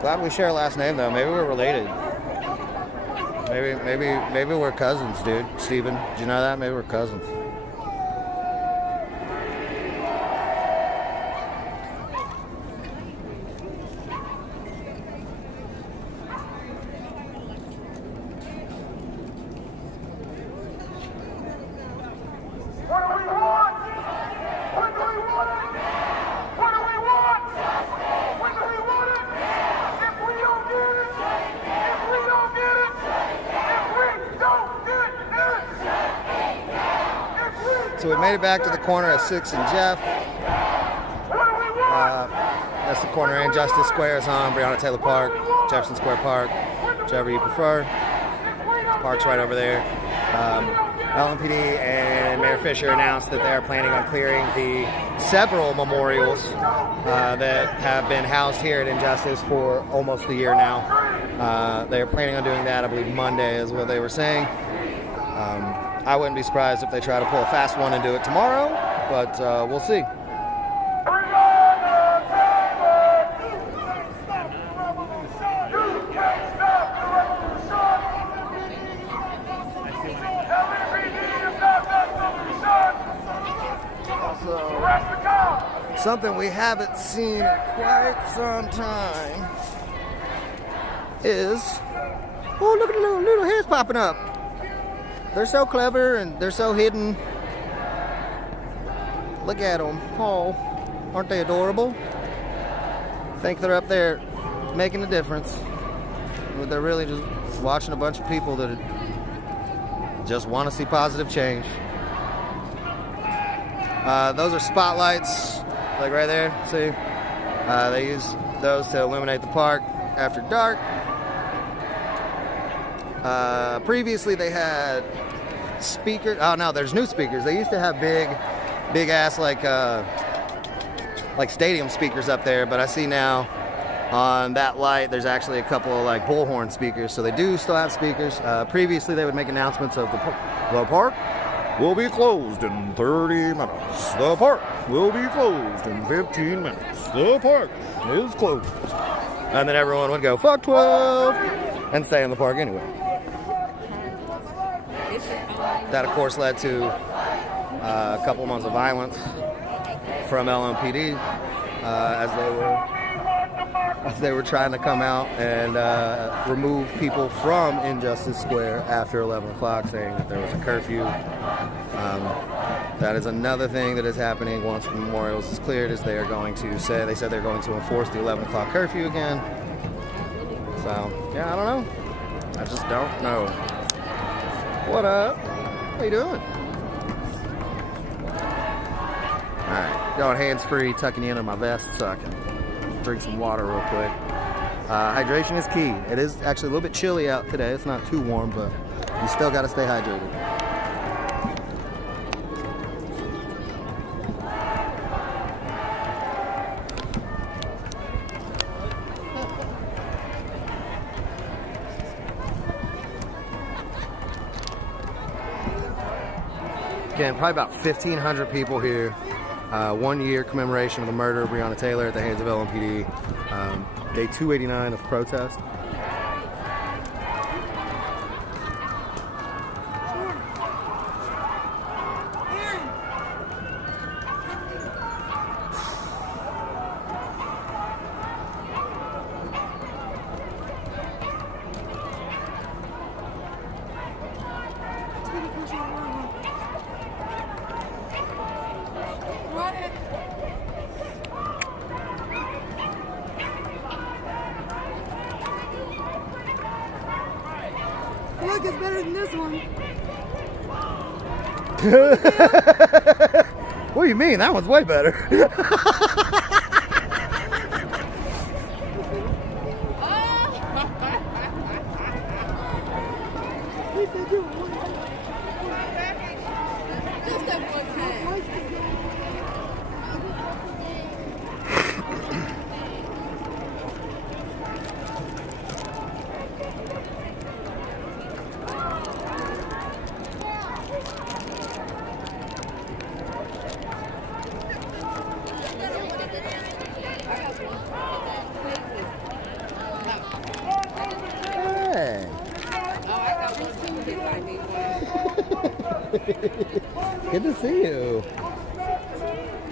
Glad we share a last name, though. Maybe we're related. Maybe we're cousins, dude. Steven, did you know that? Maybe we're cousins. So we made it back to the corner of 6th and Jeff. That's the corner Injustice Square is on. Breonna Taylor Park, Jefferson Square Park, whichever you prefer. The park's right over there. LMPD and and Mayor Fisher announced that they are planning on clearing the several memorials that have been housed here at Injustice for almost a year now. They are planning on doing that, I believe Monday is what they were saying. I wouldn't be surprised if they try to pull a fast one and do it tomorrow, but we'll see. Something we haven't seen in quite some time is, oh, look at the little heads popping up. They're so clever and they're so hidden. Look at them. Oh, aren't they adorable? Think they're up there making a difference. But they're really just watching a bunch of people that just want to see positive change. Those are spotlights, like right there, see? They use those to illuminate the park after dark. Previously they had speakers. Oh no, there's new speakers. They used to have big ass like stadium speakers up there, but I see now on that light there's actually a couple of like bullhorn speakers, so they do still have speakers. Previously they would make announcements of the park will be closed in 30 minutes. The park will be closed in 15 minutes. The park is closed. And then everyone would go, fuck 12, and stay in the park anyway. That, of course, led to a couple of months of violence from LMPD as they were trying to come out and remove people from Injustice Square after 11 o'clock, saying that there was a curfew. That is another thing that is happening once the memorials is cleared, is they said they're going to enforce the 11 o'clock curfew again. So, yeah, I don't know. I just don't know. What up? How you doing? Alright, going hands-free, tucking you into my vest so I can drink some water real quick. Hydration is key. It is actually a little bit chilly out today. It's not too warm, but you still got to stay hydrated. Again, probably about 1,500 people here. 1 year commemoration of the murder of Breonna Taylor at the hands of LMPD. Day 289 of protest. Look, it's better than this one. What do you mean? That one's way better. Good to see you.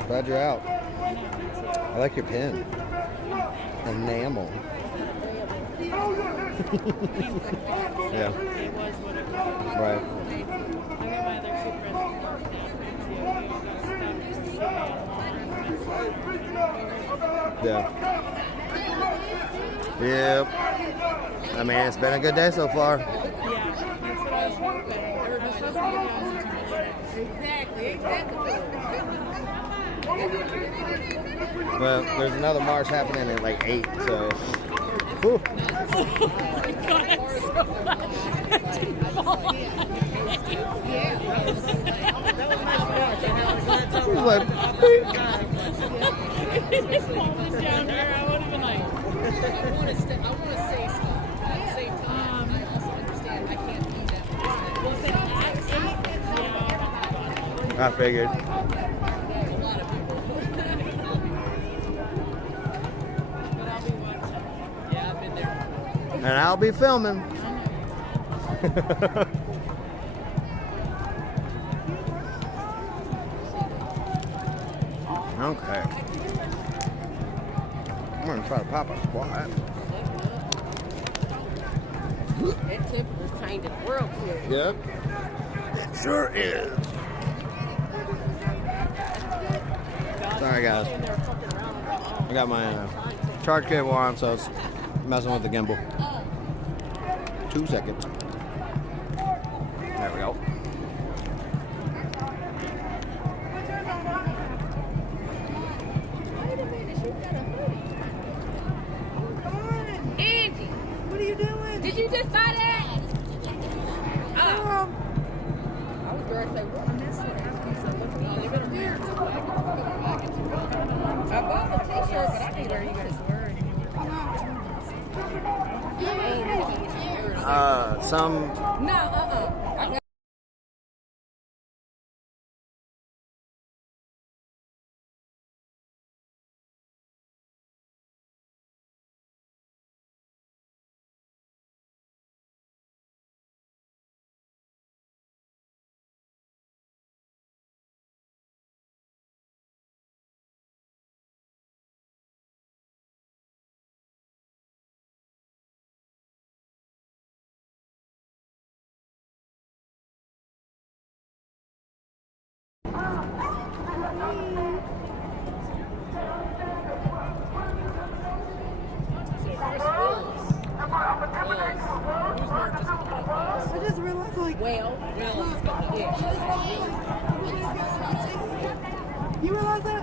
Glad you're out. I like your pen. Enamel. Yeah. Right. Yeah. Yep. I mean, it's been a good day so far. Exactly. Well, there's another march happening at like 8, so. Whew. Oh my God, so much. like, It's falling down here. I would have been like, I want to say stuff. At the same time, I also understand I can't do that. Well, say I figured. a lot of people. But I'll be watching. Yeah, I've been there. And I'll be filming. Okay. I'm gonna try to pop a squat. That temperature changed the world quick. Yep. It sure is. Sorry, guys. I got my charge cable on, so it's messing with the gimbal. 2 seconds. There we go. Angie, what are you doing? Did you just buy that? I was going to say, what? I bought the t-shirt, but I can't wear you guys wearing. Some. No, I just realized, like, you realize that?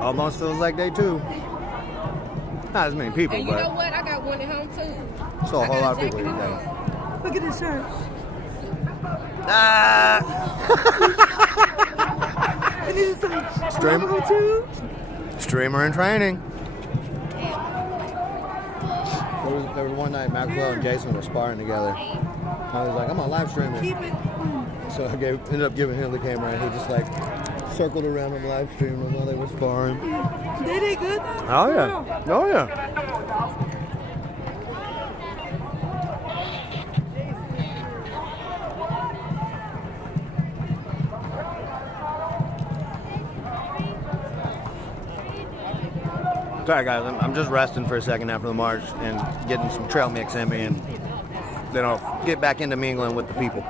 Almost feels like day 2. Not as many people, and you know but what? I got one at home too. still a whole I lot got of people a here jacket today. Look at this shirt. Ah! And this is some Stream. too. Streamer in training. There was one night Maxwell and Jason were sparring together. I was like, I'm on live streaming. Keep it. So I ended up giving him the camera, and he just like circled around him live streaming while they were sparring. They did good. Oh yeah. Oh yeah. Sorry guys, I'm just resting for a second after the march and getting some trail mix in me, and then I'll get back into mingling with the people.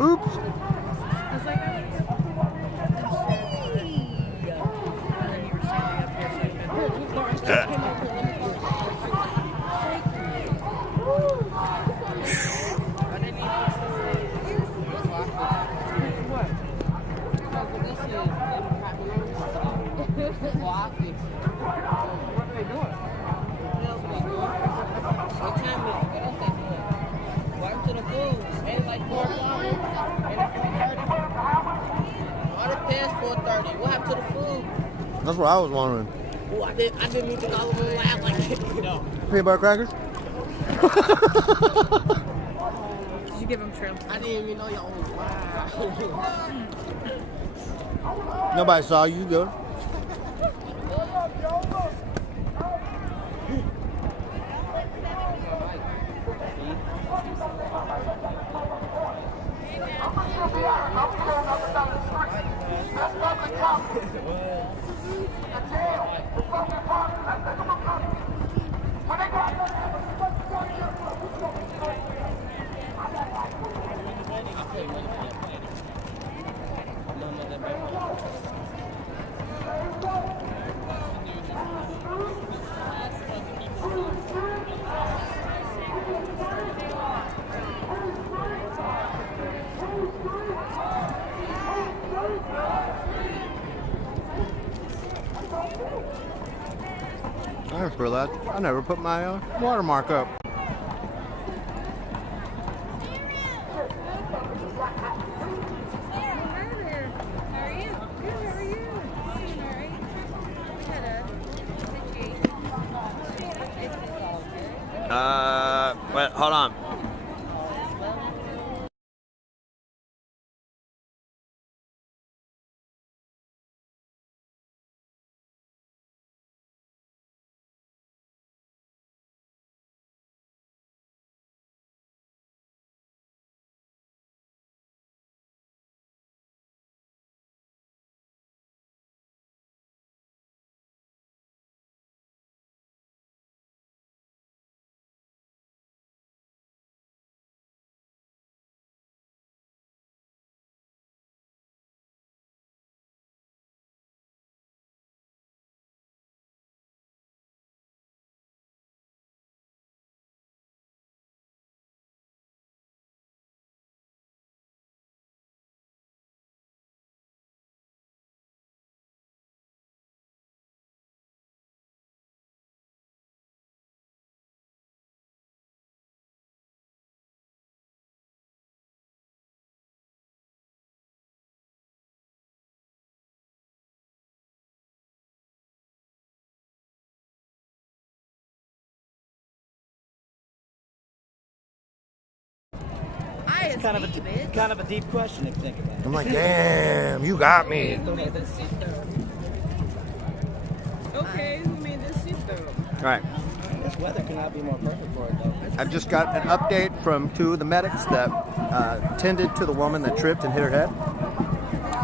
Oops. What happened to the food? That's what I was wondering. Oh, I didn't mean to call them laugh like that. No. Peanut butter crackers? Did you give him shrimp? I didn't even know y'all was live. Nobody saw you, go. Thanks for that. I never put my watermark up. Wait, hold on. It's kind of a deep question if you think about it. I'm like, damn, you got me. Okay, who made this soup though? All right. This weather cannot be more perfect for it, though. I've just got an update from 2 of the medics that tended to the woman that tripped and hit her head.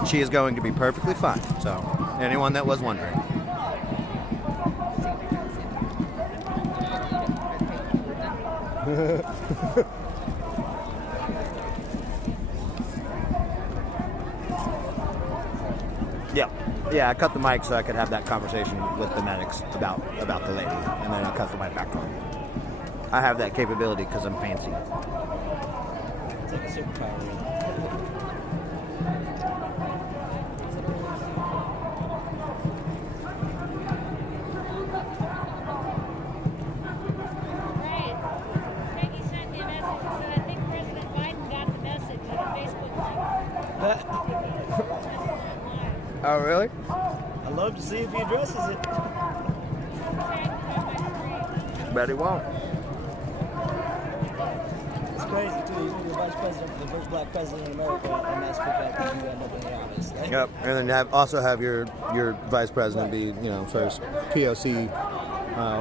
She is going to be perfectly fine. So, anyone that was wondering. Yeah, I cut the mic so I could have that conversation with the medics about the lady, and then I cut the mic back on. I have that capability because I'm fancy. It's like a superpower. Peggy sent me a message and said, I think President Biden got the message on a Facebook link. Oh, really? I'd love to see if he addresses it. Bet he won't. It's crazy, too. He's the vice president, the first black president in America, and that's because you end up in the office. Like, Yep, and then also have your vice president be, first POC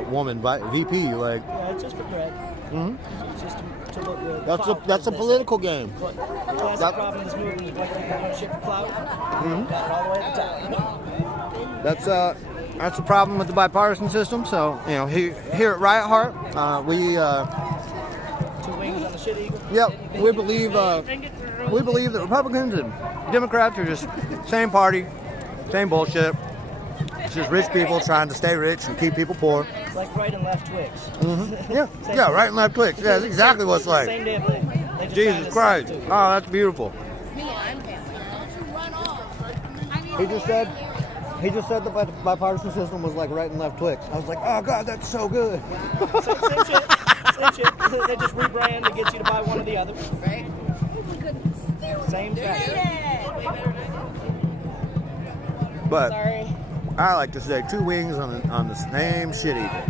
woman VP. Like, yeah, it's just for credit. Mm-hmm. It's just to look good. That's a political game. But the classic problem in this movement is black people don't shit for clout. Mm-hmm. Got it all the way at the top. That's the problem with the bipartisan system. So here at Riot Heart, we 2 wings on the shit eagle. yep, we believe that Republicans and Democrats are just same party, same bullshit. It's just rich people trying to stay rich and keep people poor. It's like right and left Twix. Mm-hmm. Yeah, right and left clicks. Yeah, that's exactly what it's like. Same damn thing. They just Jesus Christ. trying to Oh, that's beautiful. Me, I'm fancy. He just said the bipartisan system was like right and left Twix. I was like, oh God, that's so good. Same shit. Same shit. They just rebrand to get you to buy one or the other. Right? Same thing. But Sorry. I like to say 2 wings on the same shit eagle.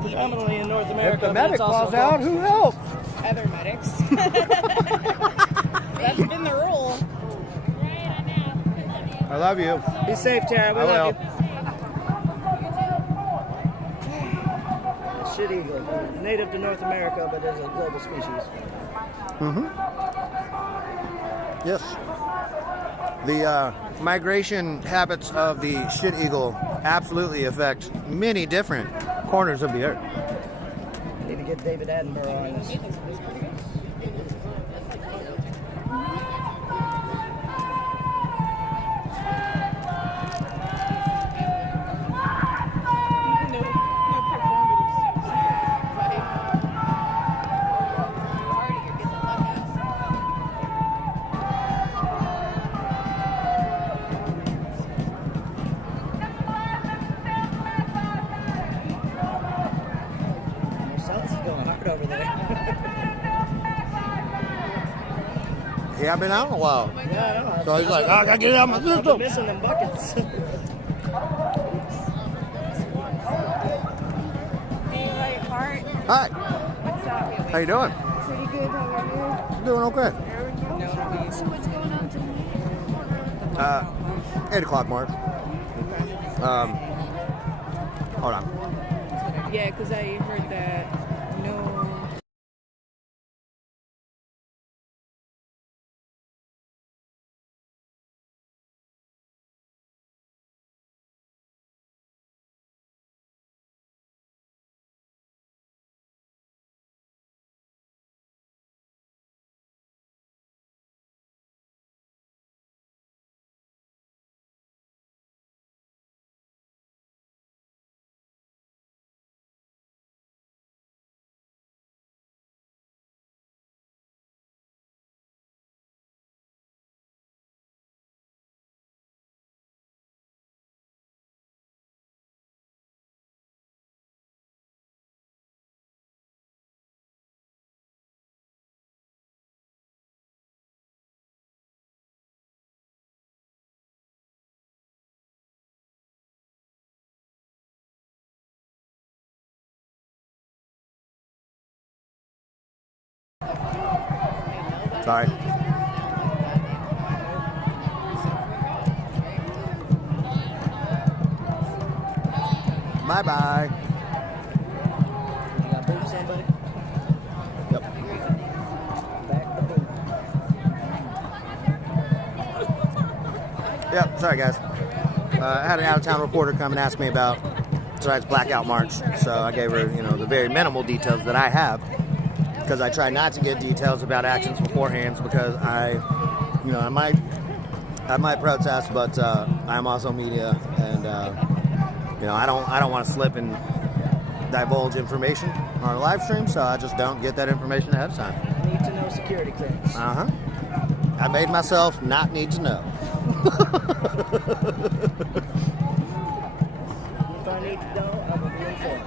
Predominantly in North America. If the but medic it's also falls out, who helps? Other medics. That's been the rule. I love you. Be safe, Tara. We I love will. you. Shit eagle, native to North America, but is a global species. Mm-hmm. Yes. The migration habits of the shit eagle absolutely affect many different corners of the earth. Need to get David Attenborough on this. He hadn't been out in a while. Yeah, I know. So he's like, I gotta get it out of my I've been system. missing them buckets. Hey, Heart. Hi, What's up? how you doing? Pretty good. How are you? Doing okay. So what's going on tonight? 8 o'clock mark. Hold on. Yeah, because I heard that no. Sorry. Bye-bye. You got boobs on, buddy? Yep. Back the boom. Yep, sorry guys. I had an out-of-town reporter come and ask me about tonight's blackout march, so I gave her, the very minimal details that I have, because I try not to get details about actions beforehand, because I might protest, but I'm also media, and I don't want to slip and divulge information on a live stream, so I just don't get that information ahead of time. Need to know security clearance. I made myself not need to know. If I need to know, I will be informed.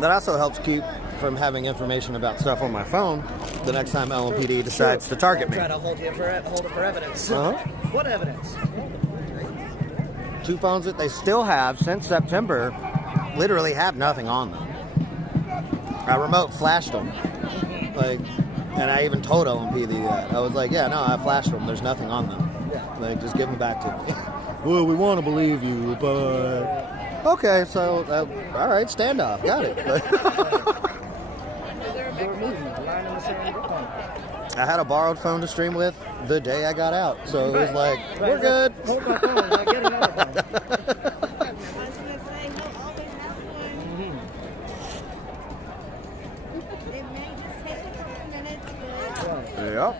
That also helps keep from having information about stuff on my phone the next time LMPD decides to target me. Try to hold it for evidence. What evidence? 2 phones that they still have since September literally have nothing on them. I remote flashed them, and I even told LMPD that. I was like, yeah, no, I flashed them. There's nothing on them. Just give them back to me. Well, we want to believe you, but okay, so all right, standoff, got it. I had a borrowed phone to stream with the day I got out, so it was like, we're good. Hold my phone, I'm getting another phone. Yep.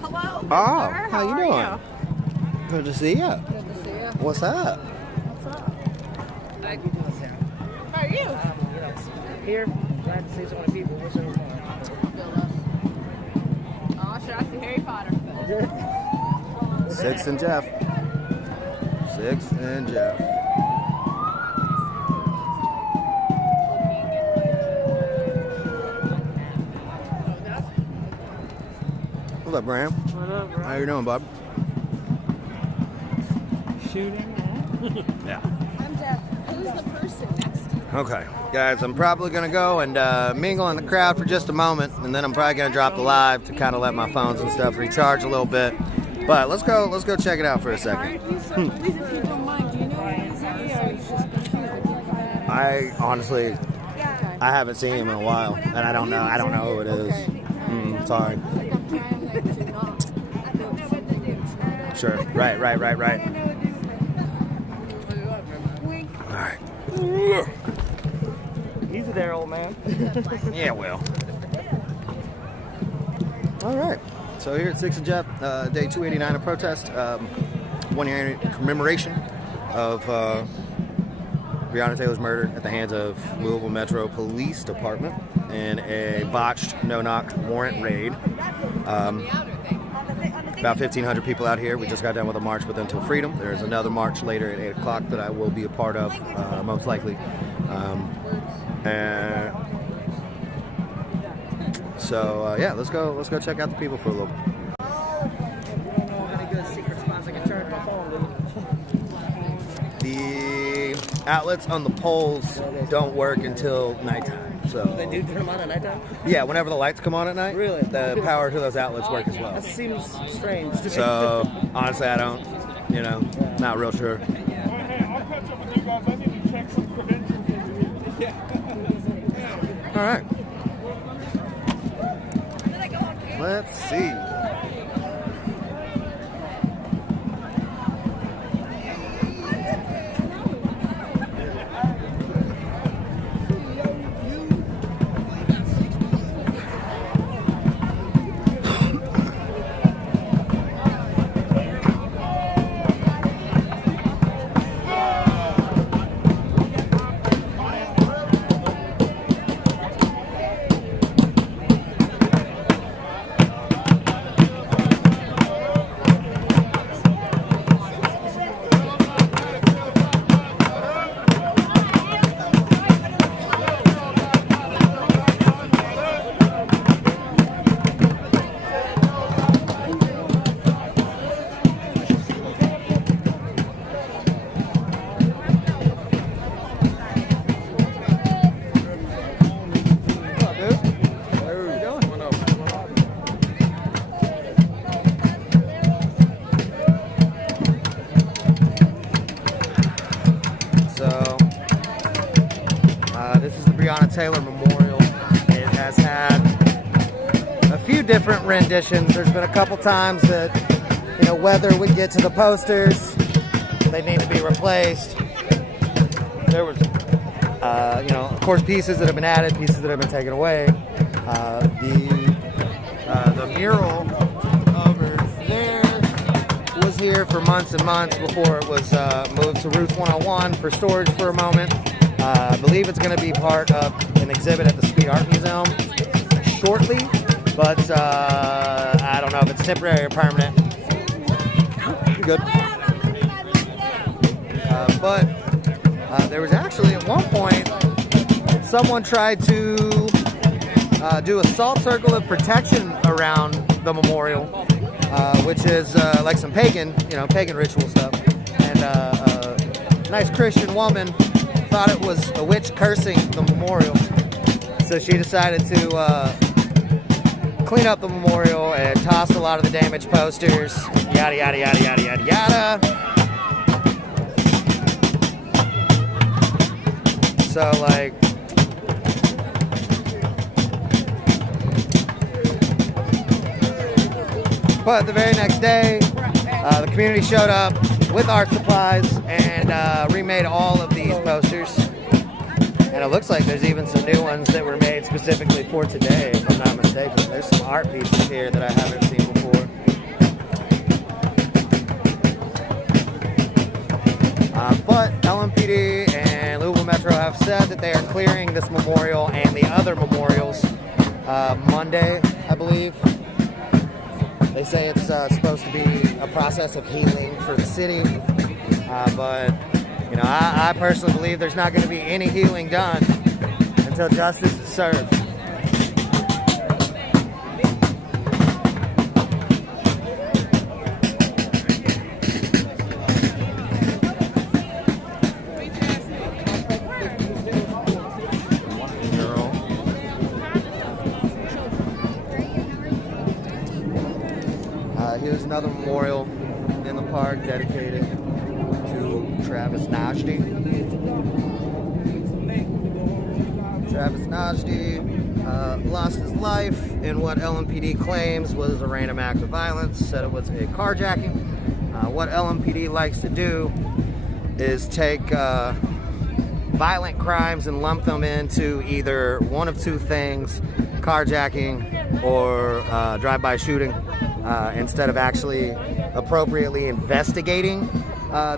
Hello. Oh, sir. how you are doing? Good to see you. Good to see you. What's up? How are you? Here, glad to see so many people. What's going on? Oh, should I see Harry Potter? Six and Jeff. What's up, Graham? What up, bro? How you doing, bud? Shooting. Yeah. I'm Jeff. Who's the person next to you? Okay, guys, I'm probably gonna go and mingle in the crowd for just a moment, and then I'm probably gonna drop the live to kind of let my phones and stuff recharge a little bit. But let's go check it out for a second. Please, if you don't mind, do you know where he's at? Or he's just been here? I honestly, I haven't seen him in a while, and I don't know who it is. Sorry. Like I'm trying to not do something. Sure. Right. All right. Easy there, old man. Yeah, well. All right. So here at 6 and Jeff, day 289 of protest, 1 year commemoration of Breonna Taylor's murder at the hands of Louisville Metro Police Department in a botched no-knock warrant raid. about 1,500 people out here. We just got done with a march with Until Freedom. There's another march later at 8 o'clock that I will be a part of, most likely. And so yeah, let's go check out the people for a little bit. I don't know any good secret spots I can charge my phone, dude. The outlets on the poles don't work until nighttime. So They do turn them on at nighttime? yeah, whenever the lights come on at night, Really? the power to those outlets work as well. That seems strange to me. So honestly, I don't, not real sure. Hey, I'll catch up with you guys. I need to check some credentials over here. All right. Let's see. This is the Breonna Taylor Memorial. It has had a few different renditions. There's been a couple times that, weather would get to the posters. They need to be replaced. There was, of course, pieces that have been added, pieces that have been taken away. The mural over there was here for months and months before it was moved to Routes 101 for storage for a moment. I believe it's going to be part of an exhibit at the Speed Art Museum shortly, but I don't know if it's temporary or permanent. Good. But there was actually at one point someone tried to do a salt circle of protection around the memorial, which is like some pagan ritual stuff. And a nice Christian woman thought it was a witch cursing the memorial, so she decided to clean up the memorial and toss a lot of the damaged posters. Yada yada yada yada yada yada. So but the very next day, the community showed up with art supplies and remade all of these posters. And it looks like there's even some new ones that were made specifically for today, if I'm not mistaken. There's some art pieces here that I haven't seen before. But LMPD and Louisville Metro have said that they are clearing this memorial and the other memorials Monday, I believe. They say it's supposed to be a process of healing for the city, but I personally believe there's not going to be any healing done until justice is served. Here's another memorial in the park dedicated to Travis Najdy. Travis Najdy lost his life in what LMPD claims was a random act of violence, said it was a carjacking. What LMPD likes to do is take violent crimes and lump them into either one of two things, carjacking or drive-by shooting. Instead of actually appropriately investigating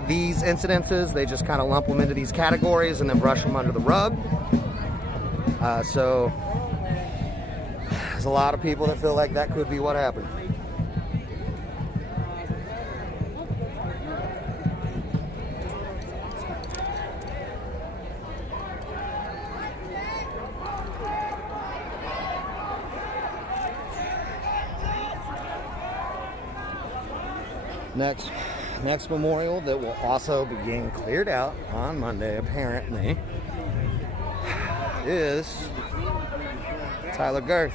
these incidences, they just kind of lump them into these categories and then brush them under the rug. So there's a lot of people that feel like that could be what happened. Next memorial that will also be getting cleared out on Monday, apparently, is Tyler Girth.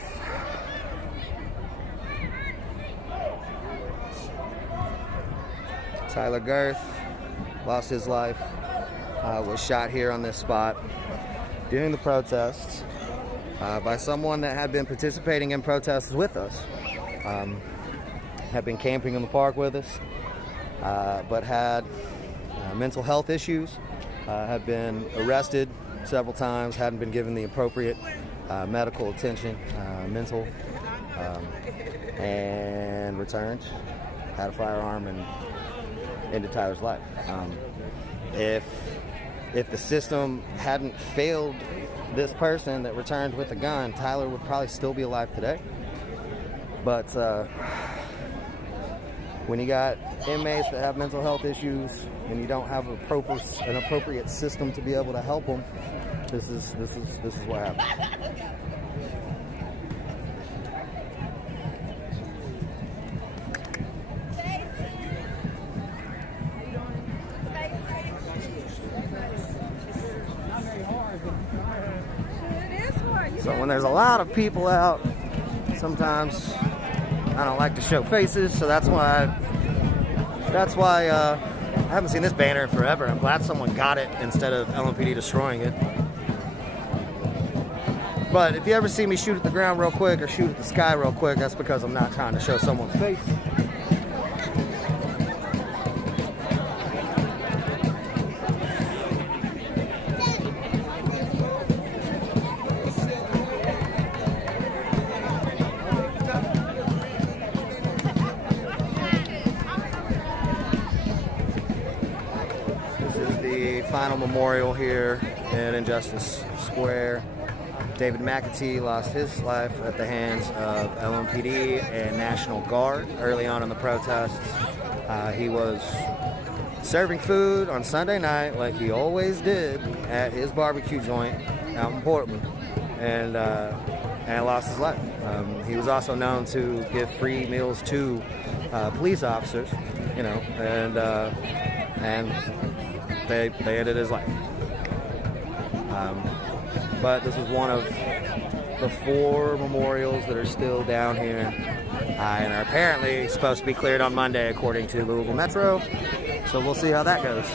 Tyler Girth lost his life, was shot here on this spot during the protests by someone that had been participating in protests with us. Had been camping in the park with us, but had mental health issues, had been arrested several times, hadn't been given the appropriate medical attention, mental, and returned, had a firearm, and ended Tyler's life. If the system hadn't failed this person that returned with a gun, Tyler would probably still be alive today. But when you got inmates that have mental health issues and you don't have an appropriate system to be able to help them, this is what happens. So when there's a lot of people out, sometimes I don't like to show faces, so that's why I haven't seen this banner in forever. I'm glad someone got it instead of LMPD destroying it. But if you ever see me shoot at the ground real quick or shoot at the sky real quick, that's because I'm not trying to show someone's face. Final memorial here in Injustice Square. David McAtee lost his life at the hands of LMPD and National Guard early on in the protests. He was serving food on Sunday night like he always did at his barbecue joint out in Portland, and lost his life. He was also known to give free meals to police officers, and they ended his life. But this is one of the 4 memorials that are still down here and are apparently supposed to be cleared on Monday according to Louisville Metro. So we'll see how that goes.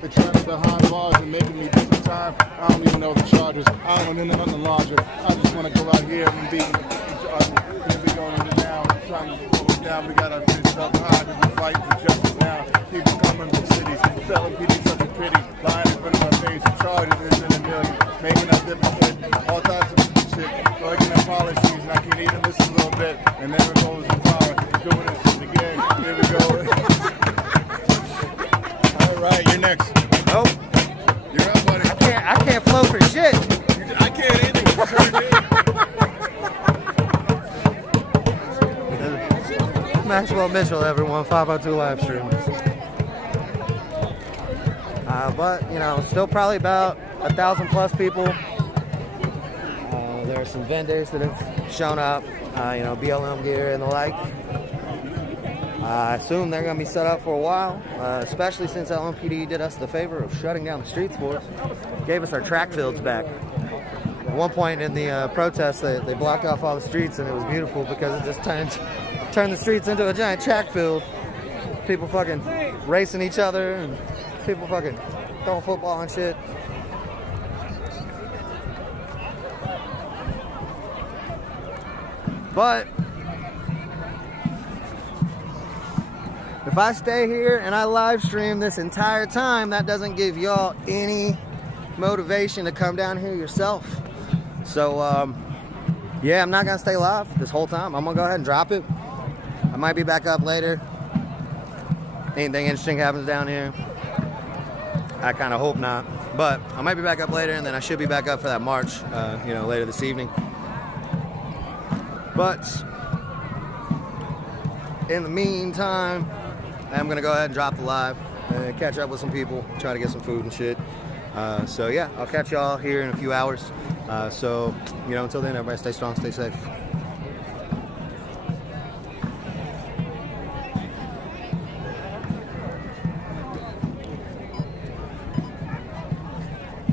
The traps behind bars and making me do some time. I don't even know the charges. I don't know nothing larger. I just want to go out here and be in charge. Here we go now. Trying to pull it down. We got our fists up high to be fighting for justice now. People coming from cities, selling PD something pretty, lying in front of our face. Charges is in a million, making us different shit, all types of shit, breaking our policies, and I can't even listen a little bit. And there it goes in power, doing this shit again. Here we go. All right, you're next. Nope. You're up, buddy. I can't flow for shit. I can't either. Maxwell Mitchell, everyone, 502 live stream. But still probably about 1,000 plus people. There are some vendors that have shown up, BLM gear and the like. I assume they're going to be set up for a while, especially since LMPD did us the favor of shutting down the streets for us. Gave us our track fields back. At one point in the protest, they blocked off all the streets, and it was beautiful because it just turned the streets into a giant track field. People fucking racing each other, and people fucking throwing football and shit. But if I stay here and I live stream this entire time, that doesn't give y'all any motivation to come down here yourself. So, yeah, I'm not going to stay live this whole time. I'm going to go ahead and drop it. I might be back up later. Anything interesting happens down here? I kind of hope not. But I might be back up later, and then I should be back up for that march, later this evening. But in the meantime, I'm gonna go ahead and drop the live and catch up with some people, try to get some food and shit. So yeah, I'll catch y'all here in a few hours. So until then, everybody stay strong, stay safe.